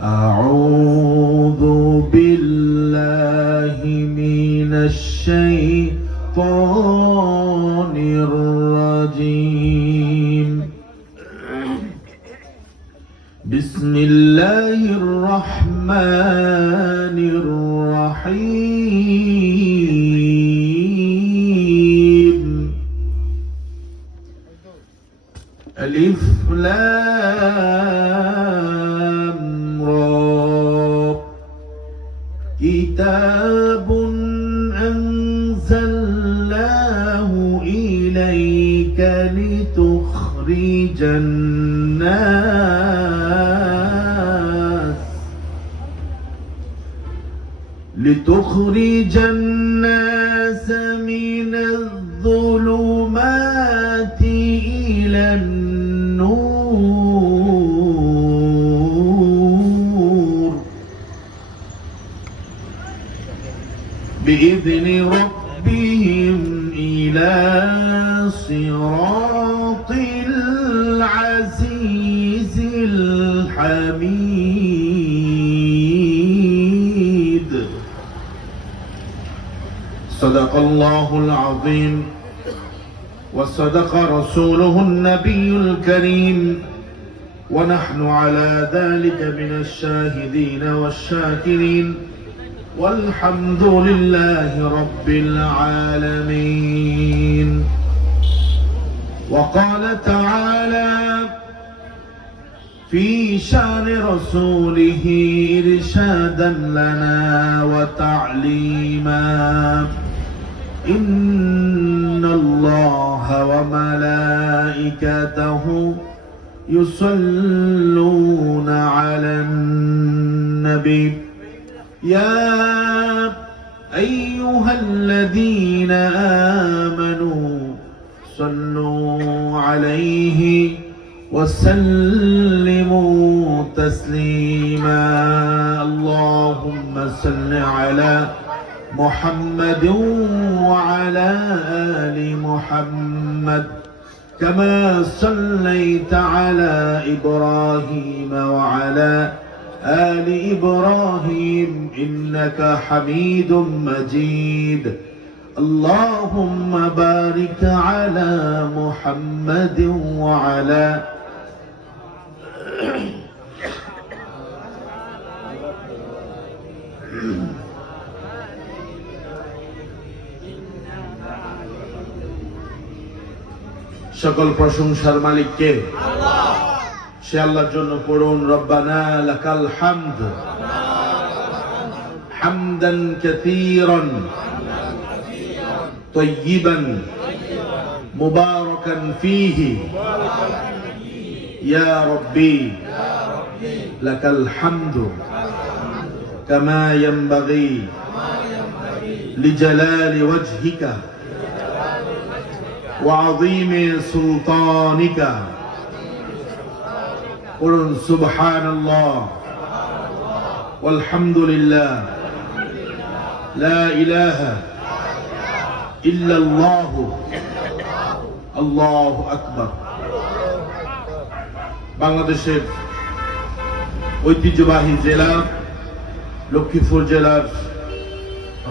أعوذ بالله من الشيطان الرجيم. بسم الله الرحمن الرحيم. ألف لام را. كتاب أنزلناه إليك لتخرج الناس من الظلمات إلى النور بإذن ربهم إلى صراط العزيز الحميد. صدق الله العظيم وصدق رسوله النبي الكريم ونحن على ذلك من الشاهدين والشاكرين والحمد لله رب العالمين. وقال تعالى في شأن رسوله إرشادا لنا وتعليما: إن الله وملائكته يصلون على النبي يا أيها الذين آمنوا صلوا عليه وسلموا تسليما. اللهم صل على محمد وعلى آل محمد كما صليت على إبراهيم وعلى آل إبراهيم إنك حميد مجيد. اللهم بارك على محمد وعلى সকল প্রশংসার মালিক কে? আল্লাহ। সে আল্লাহর জন্য পড়ুন: রব্বানা লাকাল হামদ হামদান কাসীরান তাইয়িবান মুবারাকান ফীহি ইয়া রাব্বি লাকাল হামদু কামা ইয়ানবাগি লিজালালি ওয়াজহিকা وعظيم سلطانك. قلن سبحان الله والحمد لله لا إله إلا الله الله أكبر. বাংলাদেশের ঐতিহ্যবাহী জেলা লক্ষ্মীপুর জেলার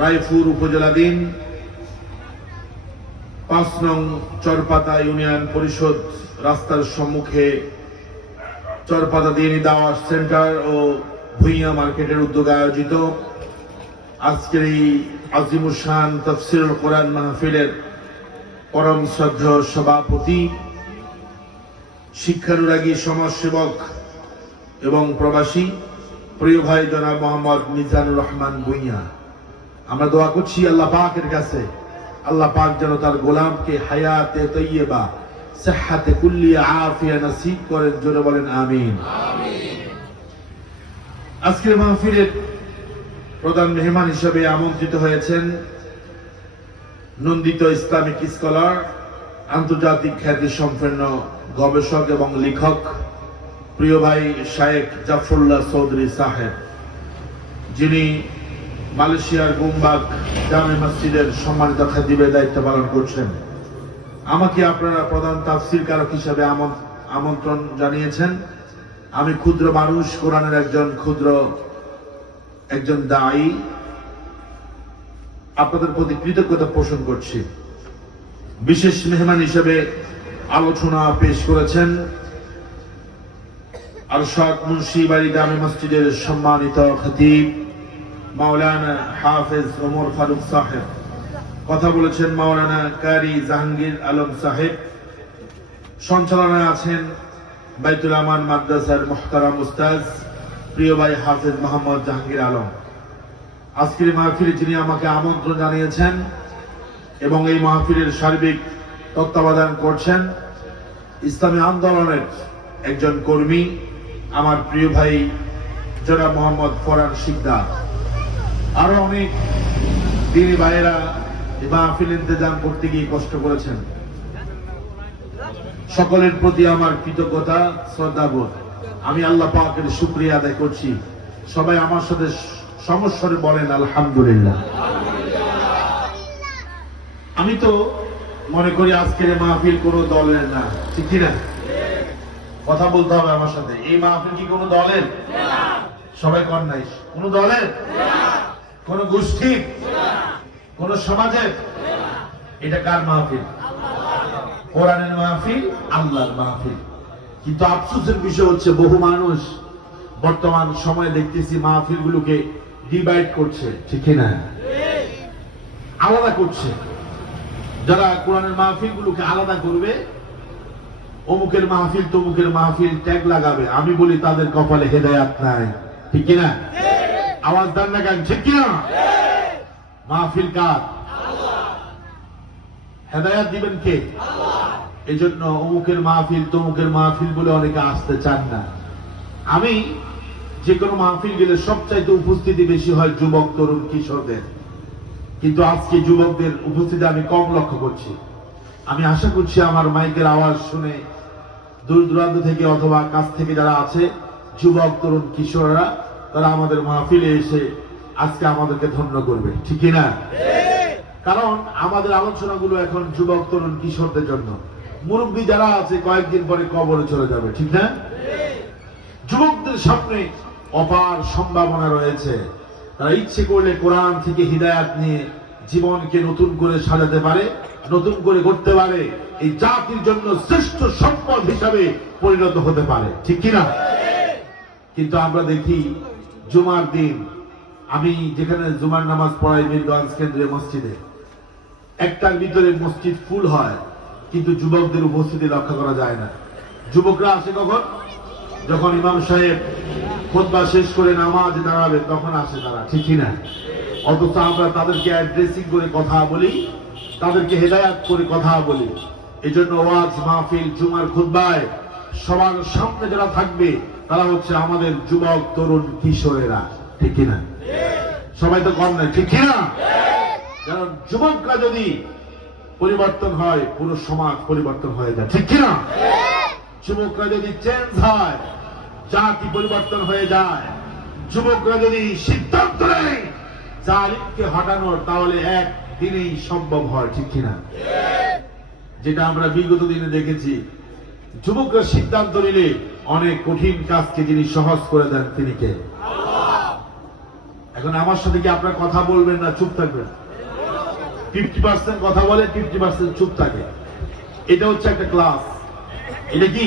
রায়পুর উপজেলাধীন ৫ নং চরপাতা ইউনিয়ন পরিষদ রাস্তার সম্মুখে চরপাতা দিনী দাওয়াত সেন্টার ও ভুইয়া মার্কেটের উদ্যোগে আয়োজিত আজকের এই আজিমুশান তাফসীরুল কোরআন মাহফিলের পরম শ্রদ্ধেয় সভাপতি, শিক্ষানুরাগী সমাজসেবক এবং প্রবাসী প্রিয় ভাই জনাব মোহাম্মদ মিজানুর রহমান ভুইয়া, আমরা দোয়া করছি আল্লাহ পাকের কাছে আল্লাহ পাক যেন তার গোলামকে হায়াতে তৈয়বা সিহহাতে কুল্লিয়া আফিয়া নসিব করেন। জোরে বলেন আমিন। আজকের মাহফিলের প্রধান মেহমান হিসেবে আমন্ত্রিত হয়েছেন নন্দিত ইসলামিক স্কলার, আন্তর্জাতিক খ্যাতি সম্পন্ন গবেষক এবং লেখক প্রিয় ভাই শায়েখ জাফরুল্লাহ চৌধুরী সাহেব, যিনি মালয়েশিয়ার গুমবাগ জামে মসজিদের সম্মানিত খাতিবের দায়িত্ব পালন করছেন। আমাকে আপনারা প্রধান তাফসীর কারক হিসেবে আমন্ত্রণ জানিয়েছেন আমি ক্ষুদ্র মানুষ, কোরআনের একজন দায়ী, আপনাদের প্রতি কৃতজ্ঞতা পোষণ করছি। বিশেষ মেহমান হিসেবে আলোচনা পেশ করেছেন আরশাদ মুন্সি বাড়ি জামে মসজিদের সম্মানিত খতিব মাওলানা হাফেজ ওমর ফারুক সাহেব। কথা বলেছেন মাওলানা কারি জাহাঙ্গীর আলম সাহেব। সঞ্চালনায় আছেন বাইতুল আমান মাদ্রাসার মুহতারাম উস্তাজ প্রিয় ভাই হাফেজ মোহাম্মদ জাহাঙ্গীর আলম। আজকের মাহফিলে যিনি আমাকে আমন্ত্রণ জানিয়েছেন এবং এই মাহফিলের সার্বিক তত্ত্বাবধান করছেন ইসলামী আন্দোলনের একজন কর্মী, আমার প্রিয় ভাই জনাব মোহাম্মদ ফরহাদ শিকদার। আরো অনেক দিনী ভাইয়েরা এই মাহফিল ইন্তজাম করতে গিয়ে কষ্ট করেছেন। সকলের প্রতি আমার কৃতজ্ঞতা, শ্রদ্ধাবোধ। আমি আল্লাহ পাকের শুকরিয়া আদায় করছি। সবাই আমার সাথে সমস্বরে বলেন আলহামদুলিল্লাহ। আমি তো মনে করি আজকের মাহফিল কোনো দলের না, ঠিক না? কথা বলতে হবে আমার সাথে। এই মাহফিল কি কোনো দলের? সবাই কর নাই। কোন দলের? কোন গোষ্ঠীর? কোন সমাজের? এটা কার মাহফিল? কোরআনের মাহফিল, আল্লাহর মাহফিল। কিন্তু আফসোসের বিষয় হচ্ছে বহু মানুষ বর্তমান সময়ে দেখতেছি মাহফিল গুলোকে ডিভাইড করছে, ঠিক না? আলাদা করছে। যারা কোরআনের মাহফিল গুলোকে আলাদা করবে, অমুকের মাহফিল তমুকের মাহফিল ট্যাগ লাগাবে, আমি বলি তাদের কপালে হেদায়াত নাই, ঠিক কিনা? আওয়াজ দেন না কেন, ঠিক কিনা? মাহফিল কার? হেদায়াত দিবেন কে? এই জন্য অমুকের মাহফিল তমুকের মাহফিল বলে অনেকে আসতে চান না। আমি যে কোনো মাহফিল গেলে সবচাইতে উপস্থিতি বেশি হয় যুবক, তরুণ, কিশোরদের। কিন্তু আজকে যুবকদের উপস্থিতি আমি কম লক্ষ্য করছি। আমি আশা করছি আমার মাইকের আওয়াজ শুনে দূর দূরান্ত থেকে অথবা কাছ থেকে যারা আছে যুবক, তরুণ, কিশোররা, তারা আমাদের মাহফিলে এসে আজকে আমাদেরকে ধন্য করবে, ঠিক না? কারণ আমাদের আলোচনাগুলো এখন যুবক, তরুণ, কিশোরদের জন্য। মুরব্বী যারা আছে কয়েকদিন পরে কবরে চলে যাবে, ঠিক না? যুবকদের সামনে অপার সম্ভাবনা রয়েছে। তারা ইচ্ছে করলে কোরআন থেকে হিদায়াত নিয়ে জীবনকে নতুন করে সাজাতে পারে, নতুন করে করতে পারে, এই জাতির জন্য শ্রেষ্ঠ সম্পদ হিসাবে পরিণত হতে পারে, ঠিক কিনা? কিন্তু আমরা দেখি জুমার দিন, আমি যেখানে জুমার নামাজ পড়াই মিরগঞ্জ কেন্দ্রীয় মসজিদে, একটার ভিতরে মসজিদ ফুল হয় কিন্তু যুবকদের উপস্থিতি লক্ষ্য করা যায় না। যুবকরা আসে কখন? যখন ইমাম সাহেব খুতবা শেষ করে নামাজ দাঁড়াবে তখন আসে তারা, ঠিক না? অথচ আমরা তাদেরকে অ্যাড্রেসিং করে কথা বলি, তাদেরকে হেদায়াত করে কথা বলি। এই জন্য ওয়াজ মাহফিল জুমার খুতবায় সবার সামনে যারা থাকবে তারা হচ্ছে আমাদের যুবক, তরুণ, কিশোরেরা, ঠিক না? সবাই তো কম না, ঠিক না? কারণ যুবকরা যদি পরিবর্তন হয় পুরো সমাজ পরিবর্তন হয়ে যায়, ঠিক কিনা? যুবকরা যদি চেঞ্জ হয় জাতি পরিবর্তন হয়ে যায়। যুবকরা যদি সিদ্ধান্ত নেয় জালিমকে হটানোর, তাহলে একদিনেই সম্ভব হয়, ঠিক কিনা? যেটা আমরা বিগত দিনে দেখেছি, যুবকরা সিদ্ধান্ত নিলে অনেক কঠিন কাজকে যিনি সহজ করে দেন তিনি কে? এখন আমার সাথে কি আপনার কথা বলবেন না চুপ থাকবেন? 50% কথা বলে, 50% চুপ থাকে। এটা হচ্ছে একটা ক্লাস। এটা কি?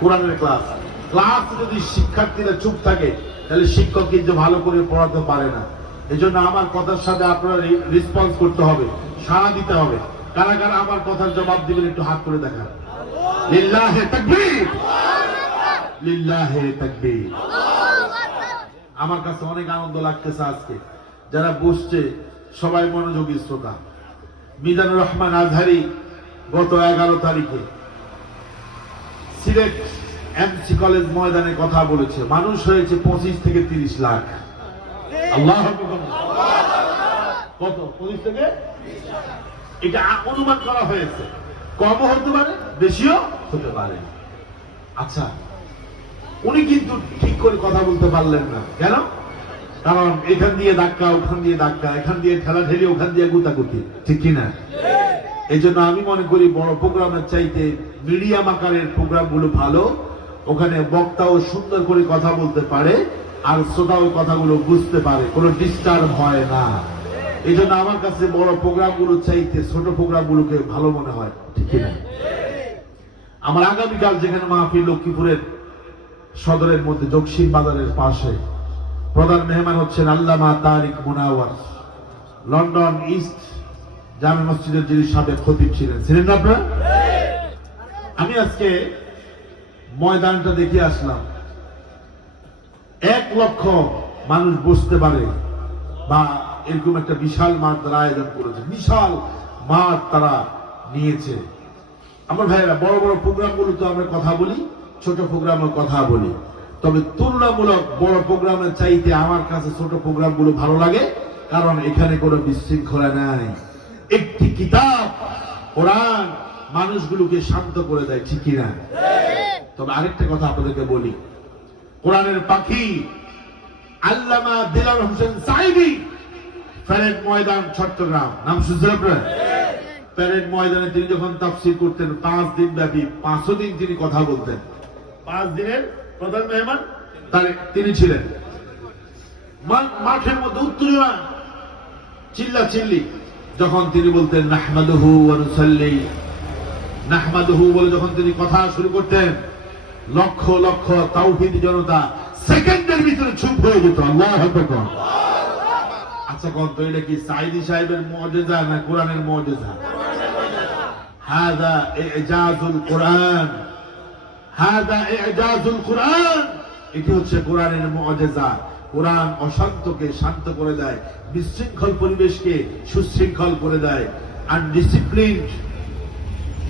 কোরআনের ক্লাস। ক্লাস যদি শিক্ষার্থীরা চুপ থাকে তাহলে শিক্ষক কিন্তু ভালো করে পড়াতে পারে না। এই জন্য আমার কথার সাথে আপনারা রেসপন্স করতে হবে, সাড়া দিতে হবে। কারা কারা আমার কথার জবাব দিবেন একটু হাত করে দেখান। লিল্লাহে তাকবীর, লিল্লাহে তাকবীর। আমার কাছে অনেক আনন্দ লাগতেছে আজকে যারা বসছে সবাই মনোযোগী শ্রোতা। মিজানুর রহমান আজহারি গত 11 তারিখে সিলেট এমসি কলেজ ময়দানে কথা বলেছে। মানুষ হয়েছে 25 থেকে 30 লাখ। আল্লাহু আকবার। কত? 25 থেকে 30 লাখ। এটা অনুমান করা হয়েছে। কমও হতে পারে, বেশিও হতে পারে। আচ্ছা, উনি কিন্তু ঠিক করে কথা বলতে পারলেন না। কেন? কারণ এখান দিয়ে ধাক্কা, ওখান দিয়ে ধাক্কা, এখান দিয়ে ঠেলাঠেলি, ওখান দিয়ে গুতাগুতি, ঠিক কিনা? এই জন্য আমি মনে করি বড় প্রোগ্রামের চাইতে মিডিয়াম আকারের প্রোগ্রাম গুলো ভালো। ওখানে বক্তাও সুন্দর করে কথা বলতে পারে আর শ্রোতাও কথাগুলো বুঝতে পারে, কোনো ডিস্টার্ব হয় না। এই জন্য আমার কাছে বড় প্রোগ্রামগুলো চাইতে ছোট প্রোগ্রামগুলোকে ভালো মনে হয়, ঠিক না? আমার আগামীকাল যেখানে মাহফিল লক্ষ্মীপুরের সদরের মধ্যে জকসিম বাজারের পাশে, প্রধান মেহমান হচ্ছেন আল্লামা তারিক মুনাওয়ার, লন্ডন ইস্ট জামে মসজিদের যিনি সাবেক খতিব ছিলেন না আপনারা? আমি আজকে ময়দানটা দেখে আসলাম, 1 লক্ষ মানুষ বসতে পারে বা এরকম একটা বিশাল মাঠ তারা আয়োজন করেছে, বিশাল মাঠ তারা নিয়েছে। আমার ভাইয়েরা, বড় বড় প্রোগ্রামগুলো তো আমরা কথা বলি, ছোট প্রোগ্রামের কথা বলি, তবে তুলনামূলক বড় প্রোগ্রামের চাইতে আমার কাছে ছোট প্রোগ্রামগুলো ভালো লাগে, কারণ এখানে কোনো বিশৃঙ্খলা নাই। একটি কিতাব কোরআন মানুষগুলোকে শান্ত করে দেয়, ঠিক কিনা? তবে আরেকটা কথা আপনাদেরকে বলি, কোরআনের পাখি আল্লামা দিলার হোসেন সাইদি, প্যারেড ময়দান চট্টগ্রাম, নাম শুনছেন আপনারা? প্যারেড ময়দানে তিনি যখন তাফসীর করতেন 5 দিন ব্যাপী, 5 দিন তিনি কথা বলতেন, 5 দিনের প্রধান মেহমান তিনি ছিলেন। মাঠের মধ্যে উত্তেজনা, চিল্লা চিল্লি, যখন তিনি বলতেন নাহমাদুহু ওয়া নুসাল্লি, নাহমাদুহু বলে যখন তিনি কথা শুরু করতেন, লক্ষ লক্ষ তাওহীদি জনতা সেকেন্ডের ভিতরে চুপ হয়ে যেত। আল্লাহু আকবার। আচ্ছা কোন তো এটা কি সাইদি সাহেবের মুআজিজা না কোরআনের মুআজিজা? হাদা ইজাজুল কোরআন, হাদা ইজাজুল কোরআন, এটি হচ্ছে কোরআনের মুআজিজা। কোরআন অশান্তকে শান্ত করে দেয়, বিশৃঙ্খল পরিবেশকে সুশৃঙ্খল করে দেয়, আনডিসিপ্লিনড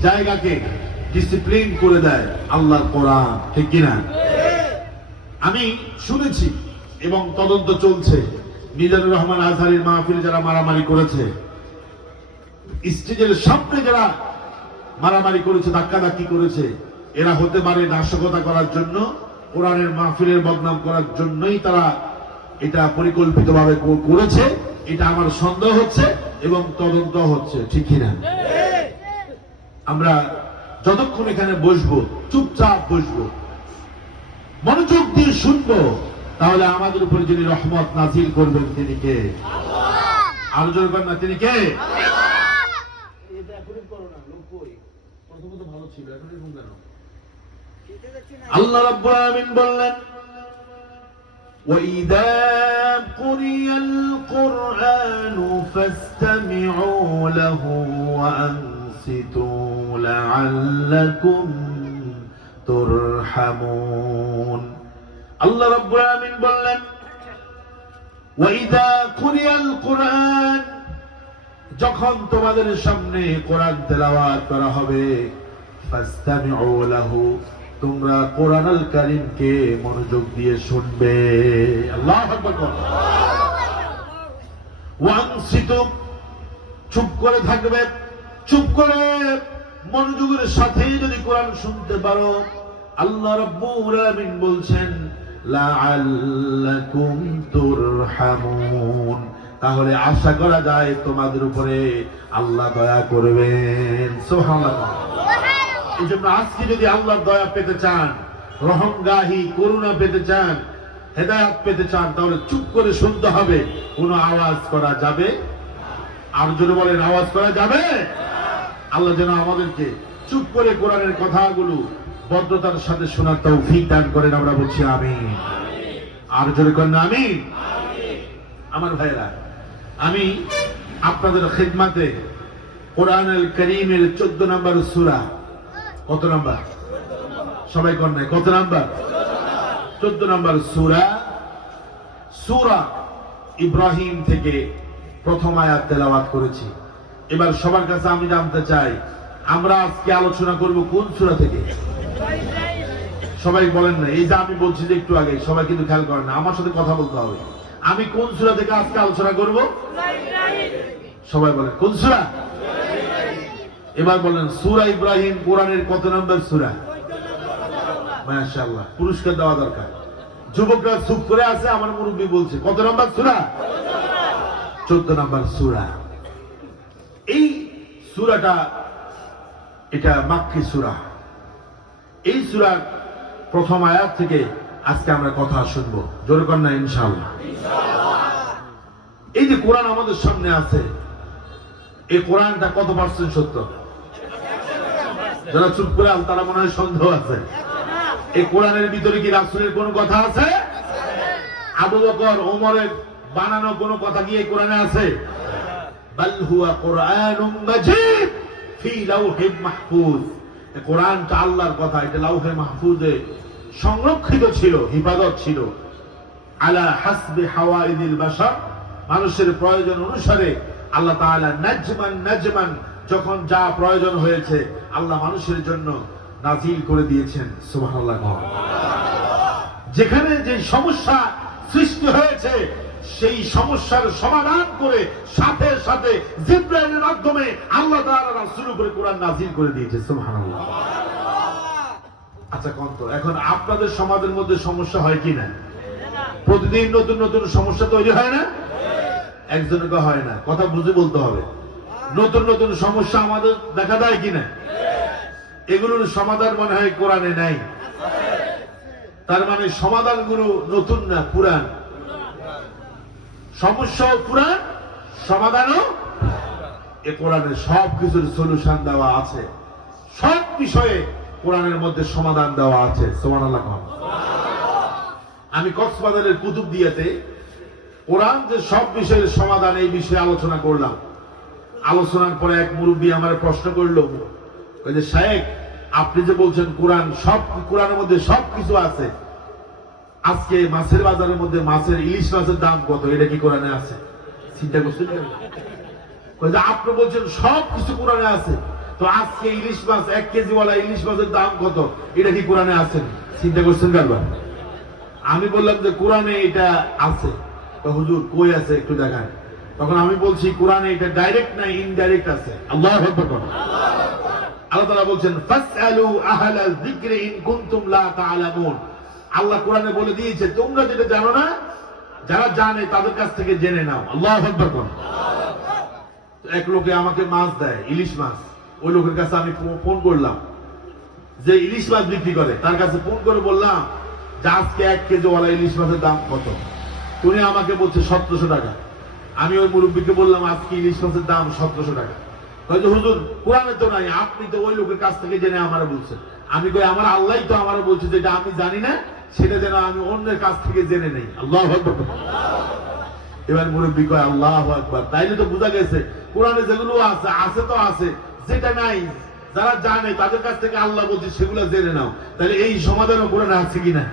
জায়গাকে ডিসিপ্লিন করে দেয় আল্লাহর কোরআন, ঠিক কিনা? আমি শুনেছি এবং তদন্ত চলছে, মিজানুর রহমান আজহারীর মাহফিলে যারা মারামারি করেছে, স্টেজের সামনে যারা মারামারি করেছে, ধাক্কাধাক্কি করেছে, এরা হতে পারে নাশকতা করার জন্য, কোরআনের মাহফিলের বদনাম করার জন্যই তারা এটা পরিকল্পিতভাবে করেছে। এটা আমার সন্দেহ হচ্ছে এবং তদন্ত হচ্ছে, ঠিক কিনা? আমরা যতক্ষণ এখানে বসবো, চুপচাপ বসবো, মনোযোগ দিয়ে শুনবো, তাহলে আমাদের উপরে যিনি রহমত নাজিল করবেন তিনি কে? আরো জোরে বলেন না, তিনি কে? আল্লাহ রাব্বুল আলামিন বললেন, وَإِذَا قُرِئَ الْقُرْآنُ فَاسْتَمِعُوا لَهُ وَأَنصِتُوا لَعَلَّكُمْ তুরহামুন। আল্লাহ রাব্বুল আলামিন বললেন, ওয়াইদা কুরিয়াল কুরআন, যখন তোমাদের সামনে কোরআন তেলাওয়াত করা হবে, ফাসতামিউ লাহু, তোমরা কোরআনুল কারীমকে মনোযোগ দিয়ে শুনবে। আল্লাহু আকবার। ওয়ানসিতু, চুপ করে থাকবে, চুপ করে মনোযোগের সাথে যদি কোরআন শুনতে পারো, আল্লাহ রাব্বুল আলামিন বলছেন লাআল্লাকুম তুরহামুন, তাহলে আশা করা যায় তোমাদের উপরে আল্লাহ দয়া করবেন। সুবহানাল্লাহ। এই জন্য আজকে যদি আল্লাহর দয়া পেতে চান, রহমগাহি করুণা পেতে চান, হেদায়েত পেতে চান, তাহলে চুপ করে শুনতে হবে, কোনো আওয়াজ করা যাবে? আর জোরে বলেন, আওয়াজ করা যাবে? আল্লাহ যেন আমাদেরকে চুপ করে কোরআনের কথাগুলো বদ্ধতার সাথে শোনার তৌফিক দান করেন, আমরা বলছি আমিন। আর জোরে করেন আমিন। আমার ভাইরা, আমি আপনাদের খিদমতে কোরআনুল কারীমের 14 নম্বর সূরা, কত নাম্বার? সবাই কোন নাই, কত নাম্বার? 14 নম্বর সূরা, সূরা ইব্রাহিম থেকে প্রথম আয়াত তেলাওয়াত করেছি। এবার সবার কাছে আমি জানতে চাই, আমরা আজকে আলোচনা করব কোন সূরা থেকে? সবাই বলেন না, এই যে আমি বলছি যে একটু আগে, সবাই কিন্তু খেয়াল করেন না, আমার সাথে কথা বলতে হবে। আমি কোন সূরা থেকে আজকে আলোচনা করব? সবাই বলেন কোন সূরা? এবার বলেন সূরা ইব্রাহিম কোরআনের কত নম্বর সূরা? মাশাআল্লাহ, পুরস্কার দেওয়া দরকার। যুবকরা চুপ করে আছে, আমার মুরব্বি বলছে কত নম্বর সূরা? 14 নম্বর সূরা। এই সূরাটা এটা মাক্কি সূরা। এই সূরার প্রথম আয়াত থেকে আজকে আমরা কথা শুনবো। জোরে কন্যা ইনশাআল্লাহ। এই যে কোরআন আমাদের সামনে আছে, এই কোরআনটা কত পার্সেন্ট সত্য? যারা চুপ করে আল তারা মনে হয় সন্দেহ আছে। এই কোরআনের ভিতরে কি রাসূলের কোনো কথা আছে? আবু বকর ওমরের বানানো কোনো কথা কি এই কোরআনে আছে? বাল হুয়া কুরআনুম মাজিদ ফি লাউহিম মাহফুজ। এই কোরআনটা আল্লাহর কথা, এটা লাউহে মাহফুজে সংরক্ষিত ছিল, হিফাজত ছিল। আলা হাসবি হাওয়াইদিল বাশার, মানুষের প্রয়োজন অনুসারে আল্লাহ তাআলা নাজমান যখন যা প্রয়োজন হয়েছে আল্লাহ মানুষের জন্য নাজিল করে দিয়েছেন। সুবহানাল্লাহ। যেখানে যে সমস্যা সৃষ্টি হয়েছে সেই সমস্যার সমাধান করে সাথে সাথে জিবরাইলের মাধ্যমে আল্লাহ তাআলা রাসূলের উপরে কোরআন নাজিল করে দিয়েছে। সুবহানাল্লাহ। আচ্ছা কোন তো এখন আপনাদের সমাজের মধ্যে সমস্যা হয় কি না? প্রতিদিন নতুন নতুন সমস্যা তৈরি হয় না? একজনকে হয় না, কথা বুঝে বলতে হবে। নতুন নতুন সমস্যা আমাদের দেখা দেয় কিনা? এগুলোর সমাধান মনে হয় কোরআনে নাই। তার মানে সমাধানগুলো নতুন না, পুরান। সমস্যাও পুরান, সমাধানও এ কোরআনে সব কিছুর সলিউশন দেওয়া আছে। সব বিষয়ে কোরআনের মধ্যে সমাধান দেওয়া আছে। সুবহানাল্লাহ। আমি কক্সবাজারের কুতুবদিয়াতে কোরআন যে সব বিষয়ের সমাধান, এই বিষয়ে আলোচনা করলাম। আলোচনার পরে এক মুরব্বী আমার প্রশ্ন করলো, ওই যে শায়েখ আপনি যে বলছেন কোরআন সব, কোরআনের মধ্যে সব কিছু আছে, আজকে মাছের বাজারের মধ্যে মাছের ইলিশ মাছের দাম কত, এটা কি কোরআনে আছে? চিন্তা করছেন? আপনি বলছেন সব কিছু কোরআনে আছে, তো আজকে ইলিশ মাছ 1 কেজি ওয়ালা ইলিশ মাছের দাম কত, এটা কি কোরআনে আছে? চিন্তা করছেন কারবার? আমি বললাম যে কোরআনে এটা আছে। হুজুর কই আছে একটু দেখায়। তখন আমি বলছি কোরআনে এটা ডাইরেক্ট না, ইনডাইরেক্ট আছে। আল্লাহু আকবার। আল্লাহ তাআলা বলছেন ফাসআলু আহলাল যিকরি ইন কুনতুম লা তা'লামুন। আল্লাহ কোরআনে বলে দিয়েছে তোমরা যেটা জানো না, যারা জানে তাদের কাছ থেকে জেনে নাও। আল্লাহু আকবার। এক লোকে আমাকে মাছ দেয়, ইলিশ মাছ। ওই লোকের কাছে আমি ফোন করলাম, যে ইলিশ মাছ বিক্রি করে, তার কাছে ফোন করে বললাম যে আজকে 1 কেজি ওয়ালা ইলিশ মাছের দাম কত? উনি আমাকে বলছে 1700 টাকা। আমি ওই মুরব্বীকে বললাম আজকে ইলিশ মাছের দাম 1700 টাকা। হয়তো হুজুর কোরআনে তো নাই, আপনি তো ওই লোকের কাছ থেকে জেনে আমারে বলছেন। আমি কই আমার আল্লাহই তো আমারে বলছে যেটা আমি জানি না সেটা যেন আমি অন্যের কাছ থেকে জেনে নেই। আল্লাহু আকবার। এবার মুরব্বী কয় আল্লাহু আকবার। তাইলে তো বোঝা গেছে কোরআনে যেগুলো আছে আছে তো আছে, যেটা নাই যারা জানে তাদের কাছ থেকে আল্লাহ বলছে সেগুলো জেনে নাও। তাহলে এই সমাধানও কোরআনে আছে কিনা?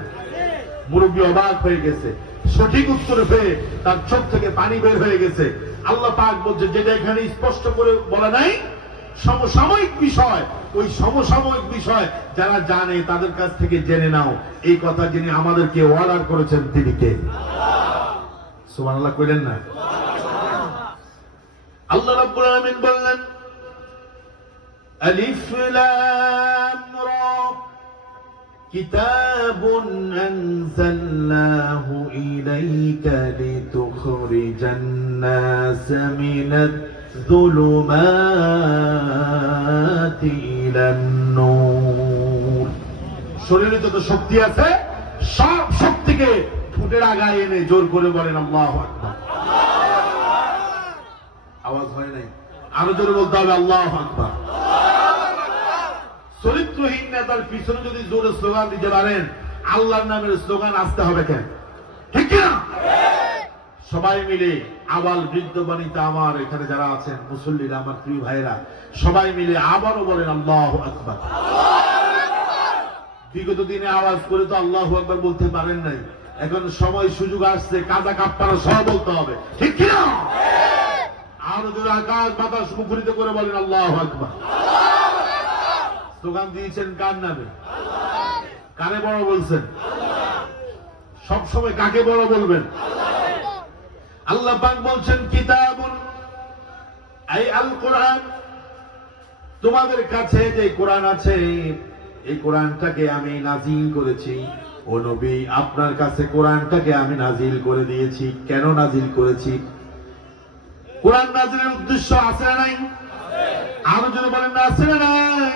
মুরব্বী অবাক হয়ে গেছে। সঠিক উত্তর পেয়ে তার চোখ থেকে পানি বের হয়ে গেছে। আল্লাহ পাক বলছে যেটা এখানে স্পষ্ট করে বলা নাই, সমসাময়িক বিষয়, ওই সমসাময়িক বিষয় যারা জানে তাদের কাছ থেকে জেনে নাও। এই কথা যিনি আমাদেরকে অর্ডার করেছেন তিনি কে? সুবহানাল্লাহ কইলেন না? আল্লাহ রাব্বুল আলামিন বললেন আলিফ লাম রা كتاب أنزلناه إليك لتخرج الناس من الظلمات إلى النور। শরীরে যত শক্তি আছে সব শক্তিকে ঠোঁটের আগায় এনে জোর করে বলেন আল্লাহু আকবার। আওয়াজ হয় নাই, আরো জোরে বলতে হবে আল্লাহু আকবার। চরিত্রহীন নেতার পিছনে যদি জোরে স্লোগান দিতে পারেন, আল্লাহর নামের স্লোগান আসতে হবে কেন? ঠিক না? সবাই মিলে আবাল বৃদ্ধ বনিতা আমার এখানে যারা আছেন মুসল্লিরা, আমার প্রিয় ভাইরা, সবাই মিলে আবারও বলেন আল্লাহু আকবার। বিগত দিনে আওয়াজ করে তো আল্লাহু আকবার বলতে পারেন নাই, এখন সময় সুযোগ আসছে কাজা কাপ্পারা সহ বলতে হবে। ঠিক কিনা? আরো জোরে আকাশ বাতাস মুখরিত করে বলেন আল্লাহু আকবার। স্লোগান দিয়েছেন কার নামে? কারে বড় বলছেন? সব সময় কাকে বড় বলবেন? আল্লাহ পাক বলছেন কিতাবুন, এই আল কোরআন, তোমাদের কাছে যে কোরআন আছে এই কোরআনটাকে আমি নাজিল করেছি। ও নবী, আপনার কাছে কোরআনটাকে আমি নাজিল করে দিয়েছি। কেন নাজিল করেছি? কোরআন নাজিলের উদ্দেশ্য আছে না নাই? আরো যদি বলেন না আছে না নাই?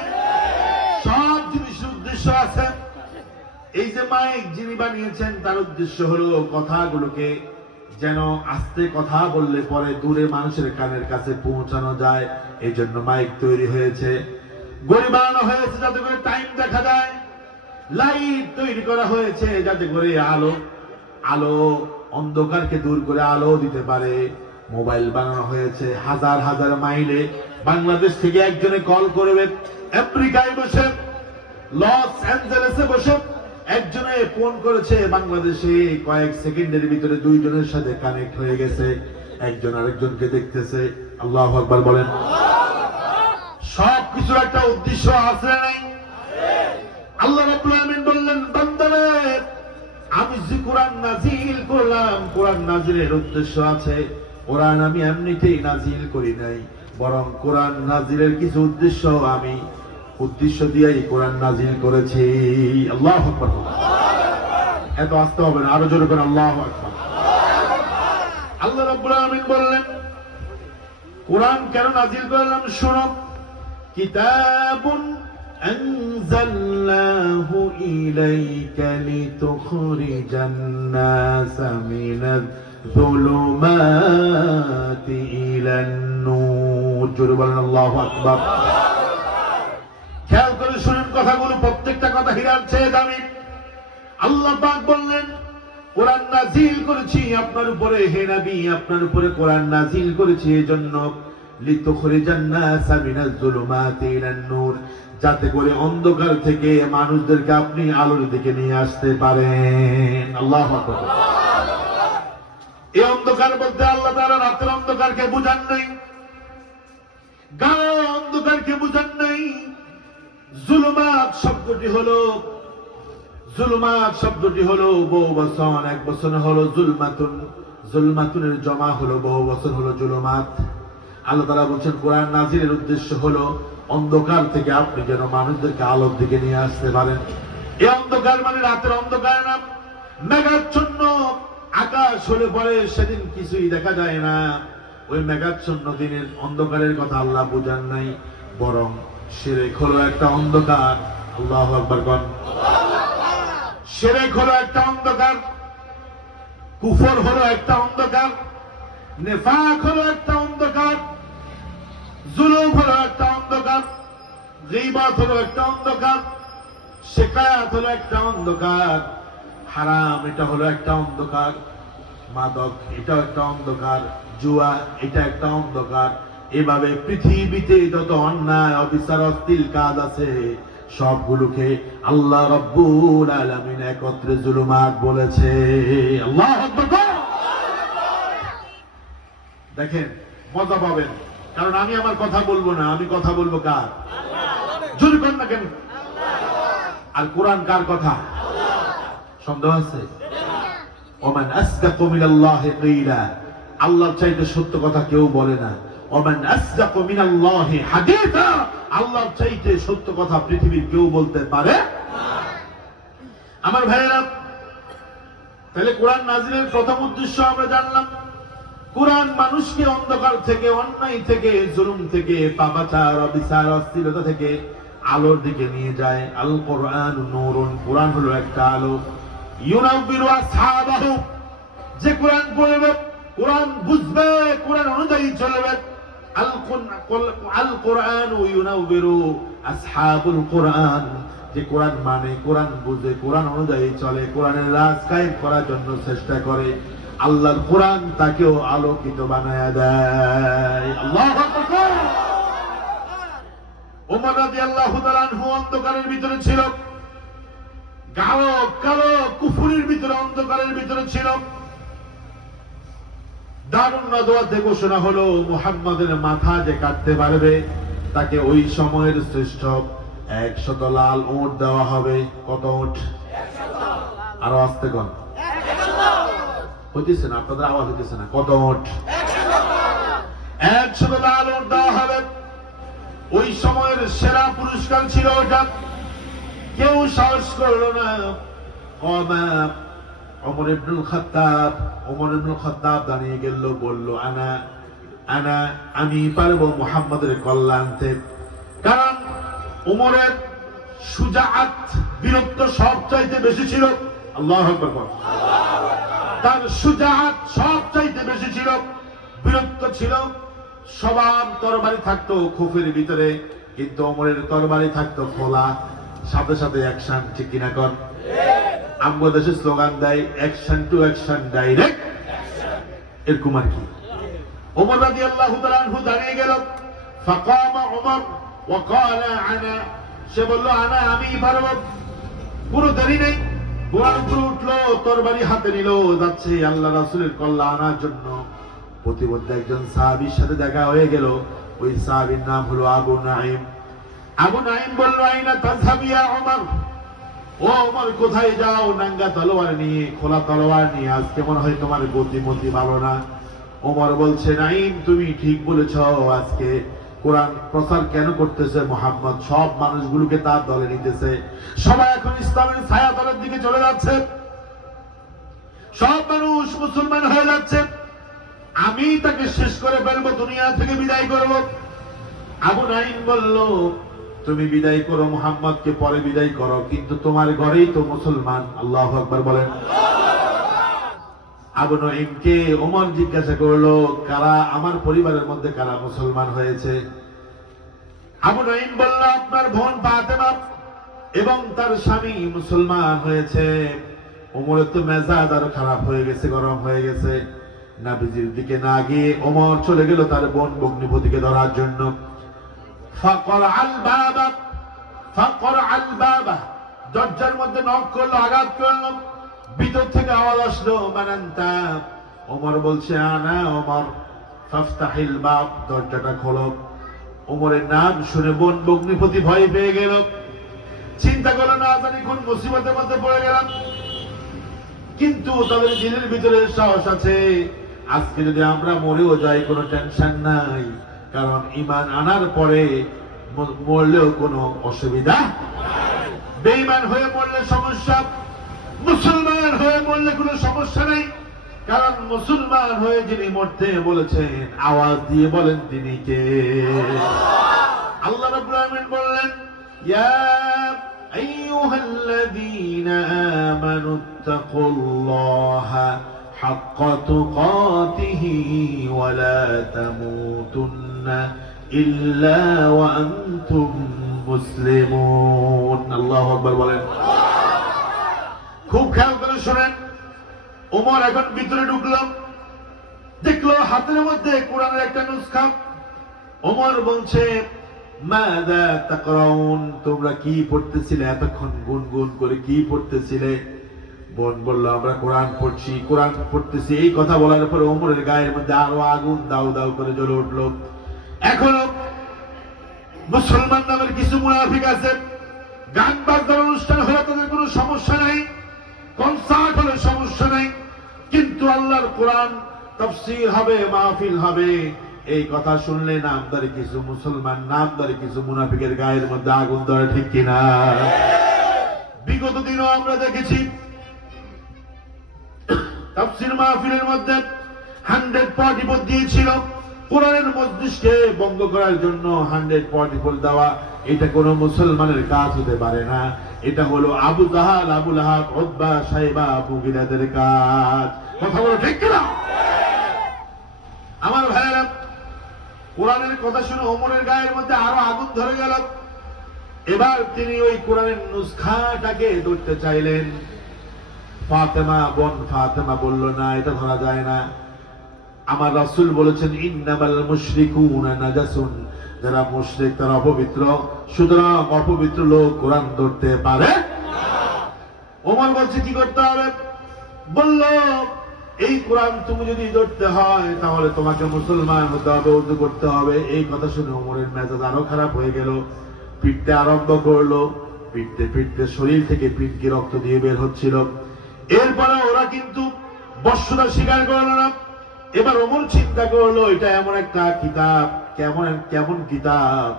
সব জিনিসের উদ্দেশ্য আছে। এই যে মাইক যিনি বানিয়েছেন তার উদ্দেশ্য হলো কথাগুলোকে যেন আস্তে কথা বললে পরে দূরে মানুষের কানের কাছে পৌঁছানো যায়, এই জন্য মাইক তৈরি হয়েছে। ঘড়ি বানানো হয়েছে যাতে করে টাইম দেখা যায়। লাইট তৈরি করা হয়েছে যাতে করে আলো অন্ধকারকে দূর করে আলো দিতে পারে। মোবাইল বানানো হয়েছে হাজার হাজার মাইলে। বাংলাদেশ থেকে একজনে কল করবে, আমেরিকায় বসে লস অ্যাঞ্জেলেসে বসে একজনে ফোন করেছে বাংলাদেশে, কয়েক সেকেন্ডের ভিতরে দুইজনের সাথে কানেক্ট হয়ে গেছে, একজন আরেকজনকে দেখতেছে। আল্লাহু আকবার বলেন। সব কিছুর একটা উদ্দেশ্য আছে নাই? আল্লাহ রাব্বুল আলামিন বললেন, বান্দারে আমি যে কোরআন নাজিল করলাম, কোরআন নাজিলের উদ্দেশ্য আছে। কোরআন আমি এমনিতেই নাজিল করি নাই, বরং কোরআন নাজিলের কিছু উদ্দেশ্য দিয়েই কোরআন নাজিল করেছি। আল্লাহু আকবার। এত আসতে হবে না, আরো জোরে করে আল্লাহু আকবার। আল্লাহ রাব্বুল আলামিন বললেন, কোরআন কেন নাজিল করলাম শুনো। কিতাবুন أنزلناه إليك لتخرج الناس من الظلمات إلى النور। জোরে বলেন আল্লাহু আকবার। খেয়াল করে শুনেন কথাগুলো, প্রত্যেকটা কথা হীরার চেয়ে দামি। আল্লাহ পাক বললেন, কোরআন নাজিল করেছি আপনার উপরে হে নবী, আপনার উপরে কোরআন নাজিল করেছি এজন্য লিতুখরিজান নাসা মিনাজ যুলুমাতি ইলান নূর, যাতে করে অন্ধকার থেকে মানুষদেরকে আপনি আলোর দিকে নিয়ে আসতে পারেন। আল্লাহু আকবার। এই অন্ধকার বলতে আল্লাহ তাআলা রাতের অন্ধকারকে বুঝান নাই, গাঢ় অন্ধকারকে বুঝান নাই। জুলুমাত শব্দটি হলো বহু বচন, এক বচন হলো জুলমাতুন, জুলমাতুনের জমা হলো বহু বচন হলো জুলুমাত। আল্লাহ তাআলা বলছেন কোরআন নাজিলের উদ্দেশ্য হলো অন্ধকার থেকে আপনি যেন মানুষদেরকে আলোর দিকে নিয়ে আসতে পারেন। এই অন্ধকার মানে রাতের অন্ধকার না, মেঘাচ্ছন্ন আকাশ হলে পরে সেদিন কিছুই দেখা যায় না। ওই মেঘাচ্ছন্ন দিনের অন্ধকারের কথা আল্লাহ বুঝান নাই, বরং শিরক হলো একটা অন্ধকার। আল্লাহু আকবার বলেন। শিরক হলো একটা অন্ধকার, কুফর হলো একটা অন্ধকার, নিফাক হলো একটা অন্ধকার, জুলুম হলো একটা অন্ধকার, গীবত হলো একটা অন্ধকার, শিকায়াত হলো একটা অন্ধকার, হারাম এটা হলো একটা অন্ধকার, মাদক এটা একটা অন্ধকার, জুয়া এটা একটা অন্ধকার। এভাবে পৃথিবীতে যত অন্যায় অবিচার অশ্লীল কাজ আছে সবগুলোকে আল্লাহ রাব্বুল আলামিন একত্রে জুলুমাত বলেছে। আল্লাহু আকবার। দেখেন মজা পাবেন, কারণ আমি আমার কথা বলবো না, আমি কথা বলবো কার? জোরে কর না কেন? আর কোরআন কার কথা? সন্দেহ আছে? ওমান আসদাকু মিনাল্লাহি কিলা, আল্লাহর চাইতে সত্য কথা কেউ বলে না। ওমান আসদাকু মিনাল্লাহি হাদিসা, আল্লাহর চাইতে সত্য কথা পৃথিবীর কেউ বলতে পারে না। আমার ভাইয়েরা, তাহলে কোরআন নাজিলের প্রথম উদ্দেশ্য আমরা জানলাম। কোরআন মানুষকে অন্ধকার থেকে, অন্যায় থেকে, জুলুম থেকে, পাপাচার অবিচার অশ্লীলতা থেকে আলোর দিকে নিয়ে যায়। আল কোরআন নূরুন, কোরআন হলো একটা আলো। ইউনাব্বিরু আসহাবাহু, যে কোরআন পড়বে, কোরআন বুঝবে, কোরআন অনুযায়ী চলবে। আল কোরআন ইউনাব্বিরু আসহাবুল কোরআন, যে কোরআন মানে, কোরআন বুঝে, কোরআন অনুযায়ী চলে, কোরআনের রাজ কায়েম করার জন্য চেষ্টা করে, আল্লাহর কোরআন তাকেও আলোকিত বানায়া দেয়। আল্লাহু আকবার। ওমর রাদিয়াল্লাহু তাআলা আনহু অন্ধকারের ভিতরে ছিল, গাঢ় কালো কুফরির ভিতরে, অন্ধকারের ভিতরে ছিল। দারুন নাদওয়াতে ঘোষণা হলো মুহাম্মাদের মাথা যে কাটতে পারবে তাকে ওই সময়ের শ্রেষ্ঠ 100 লাল উট দেওয়া হবে। কত উট? 100। আরো আস্তে কোন হইতেছে না, আপনাদের আওয়াজ হইতেছে না। কত উট? 100 লাল উট দেওয়া হবে। ওই সময়ের সেরা পুরস্কার ছিল ওটা। কেউ সাহস করলো না। ওমর ইবনুল খাত্তাব দাঁড়িয়ে গেল, বলল আমি পারবো মুহাম্মাদের কল্যাণে। কারণ উমরের সুজাআত, বীরত্ব সব চাইতে বেশি ছিল। আল্লাহু আকবার বল। তার সুজাআত সব চাইতে বেশি ছিল, বীরত্ব ছিল। সবার তরবারি থাকতো খোপের ভিতরে, কিন্তু ওমরের তরবারি থাকতো খোলা, সাথে সাথে অ্যাকশন। ঠিক কিনা কর? আমাদের দেশে স্লোগান দেয় অ্যাকশন টু অ্যাকশন ডাইরেক্ট, এরকম আর কি। ওমর রাদিয়াল্লাহু তাআলা আনহু দাঁড়িয়ে গেল। ফাকামা ওমর ওয়া ক্বালা আনা, সে বলল আনা, আমি পারব। পুরো দেরি নেই, ঘোড়ার উপরে উঠলো, তরবারি হাতে নিল, যাচ্ছে আল্লাহ রাসূলের কল্যাণ আনার জন্য। প্রতিমধ্যে একজন সাহাবীর সাথে দেখা হয়ে গেল। ওই সাহাবীর নাম হলো আবু নাঈম। আবু নাঈম বলল আইনা তাযহাবু ইয়া ওমর, ও ওমর কোথায় যাও নাঙ্গা তলোয়ার নিয়ে, খোলা তলোয়ার নিয়ে? আজকে মনে হয় তোমার গতিমতি ভালো না। ওমর বলছে নাঈম তুমি ঠিক বলেছ, আজকে কোরআন প্রচার কেন করতেছে মুহাম্মদ? সব মানুষগুলোকে তার দলে নিতেছে, সবাই এখন ইসলামের ছায়া দলের দিকে চলে যাচ্ছে, সব মানুষ মুসলমান হয়ে যাচ্ছে, আমি তাকে শেষ করে ফেলবো, দুনিয়া থেকে বিদায় করব। আবু নাঈম বলল তুমি বিদায় করো মুহাম্মদকে, পরে বিদায় করো, কিন্তু তোমার ঘরেই তো মুসলমান। আল্লাহু আকবার বলেন। আবু নাঈমকে ওমর জিজ্ঞাসা করলো কারা আমার পরিবারের মধ্যে কারা মুসলমান হয়েছে? আবু নাঈম বলল আপনার বোন ফাতেমা এবং তার স্বামী মুসলমান হয়েছে। ওমরের তো মেজাজ আরো খারাপ হয়ে গেছে, গরম হয়ে গেছে। নবীজির দিকে না গিয়ে ওমর চলে গেল তার বোন ভগ্নিপতিকে ধরার জন্য। ফাকরাআল বাবা, ফাকরাআল বাবা, দরজার মধ্যে নক করলো, আঘাত করলো। ভিতর থেকে আওয়াজ আসলো মানান্তা। ওমর বলছে আনা ওমর। ফাফতাহিল বাব, দরজাটা খোলো। ওমরের নাম শুনে বোন ভগ্নিপতি ভয় পেয়ে গেল, চিন্তা করলো না জানি কোন মুসিবতের মধ্যে পড়ে গেলাম। কিন্তু তাদের দিলের ভিতরে সাহস আছে, আজকে যদি আমরা মরেও যাই কোনো টেনশন নাই, কারণ ঈমান আনার পরে মরলেও কোনো অসুবিধা। বেঈমান হয়ে মরলে সমস্যা, মুসলমান হয়ে মরলে কোনো সমস্যা নেই, কারণ মুসলমান হয়ে যিনি মরতে বলেছেন আওয়াজ দিয়ে বলেন তিনি কে? আল্লাহ রাব্বুল আলামিন বললেন ইয়া আইয়ুহাল্লাযীনা আমানুত্তাকুল্লাহা হাক্কা তুকাতিহি ওয়া লা তামুতুন্না ইল্লা ওয়া আনতুম মুসলিমুন। আল্লাহু আকবার বলেন। খুব খেয়াল করে শুনেন। ওমর এখন ভিতরে ঢুকলো, দেখলো হাতের মধ্যে কোরআনের একটা নুসখা। ওমর বলছে মাযা তাকরাউন, তোমরা কি পড়তেছিলে এতক্ষণ? গুনগুন করে কি পড়তেছিলে? বোন বলল আমরা কোরআন পড়ছি, কোরআন পড়তেছি। এই কথা বলার পরে ওমরের গায়ের মধ্যে আরো আগুন দাউ দাউ করে জ্বলে উঠলো। এখনো মুসলমান নামের কিছু মুনাফিক আছে, গান বাজনার অনুষ্ঠান হলে তাদের কোনো সমস্যা নাই, কনসার্ট হলে সমস্যা নাই, কিন্তু আল্লাহর কোরআন তাফসীর হবে, মাহফিল হবে, এই কথা শুনলে নামদারি কিছু মুসলমান, নামদারি কিছু মুনাফিকের গায়ের মধ্যে আগুন ধরে। ঠিক কিনা? বিগত দিনও আমরা দেখেছি তাফসীর মাহফিলের মধ্যে 100 দিয়েছিল কোরআনের মজলিসকে ভঙ্গ করার জন্য। 100 দেওয়া এটা কোনো মুসলমানের কাজ হতে পারে না। এটা হলো আবু জাহাল, আবু লাহাব, উতবা, সাইবা, আবু গিলাদের কাজ। কথা বলো ঠিক কিনা? আমার ভাইয়েরা, কোরআনের কথা শুনে ওমরের গায়ের মধ্যে আরো আগুন ধরে গেল। এবার তিনি ওই কোরআনের নুসখাটাকে ধরতে চাইলেন। ফাতেমা, বোন ফাতেমা বলল না, এটা ধরা যায় না। আমার রাসূল বলেছেন ইন্নামাল মুশরিকুনা নাজাসুন, যারা মুশরিক তারা অপবিত্র, সুতরাং অপবিত্র লোক কোরআন ধরতে পারে না। ওমর বলছে কি করতে হবে? বলল এই কোরআন তুমি যদি ধরতে হয় তাহলে তোমাকে মুসলমান হতে হবে, ওযু করতে হবে। এই কথা শুনে ওমরের মেজাজ আরো খারাপ হয়ে গেল, পিটতে আরম্ভ করলো। পিটতে পিটতে শরীর থেকে পিটকে রক্ত দিয়ে বের হচ্ছিল। এরপরে ওরা কিন্তু বর্ষতা স্বীকার করলো না। এবার ওমর চিন্তা করলো এটা এমন একটা কিতাব, কেমন কিতাব,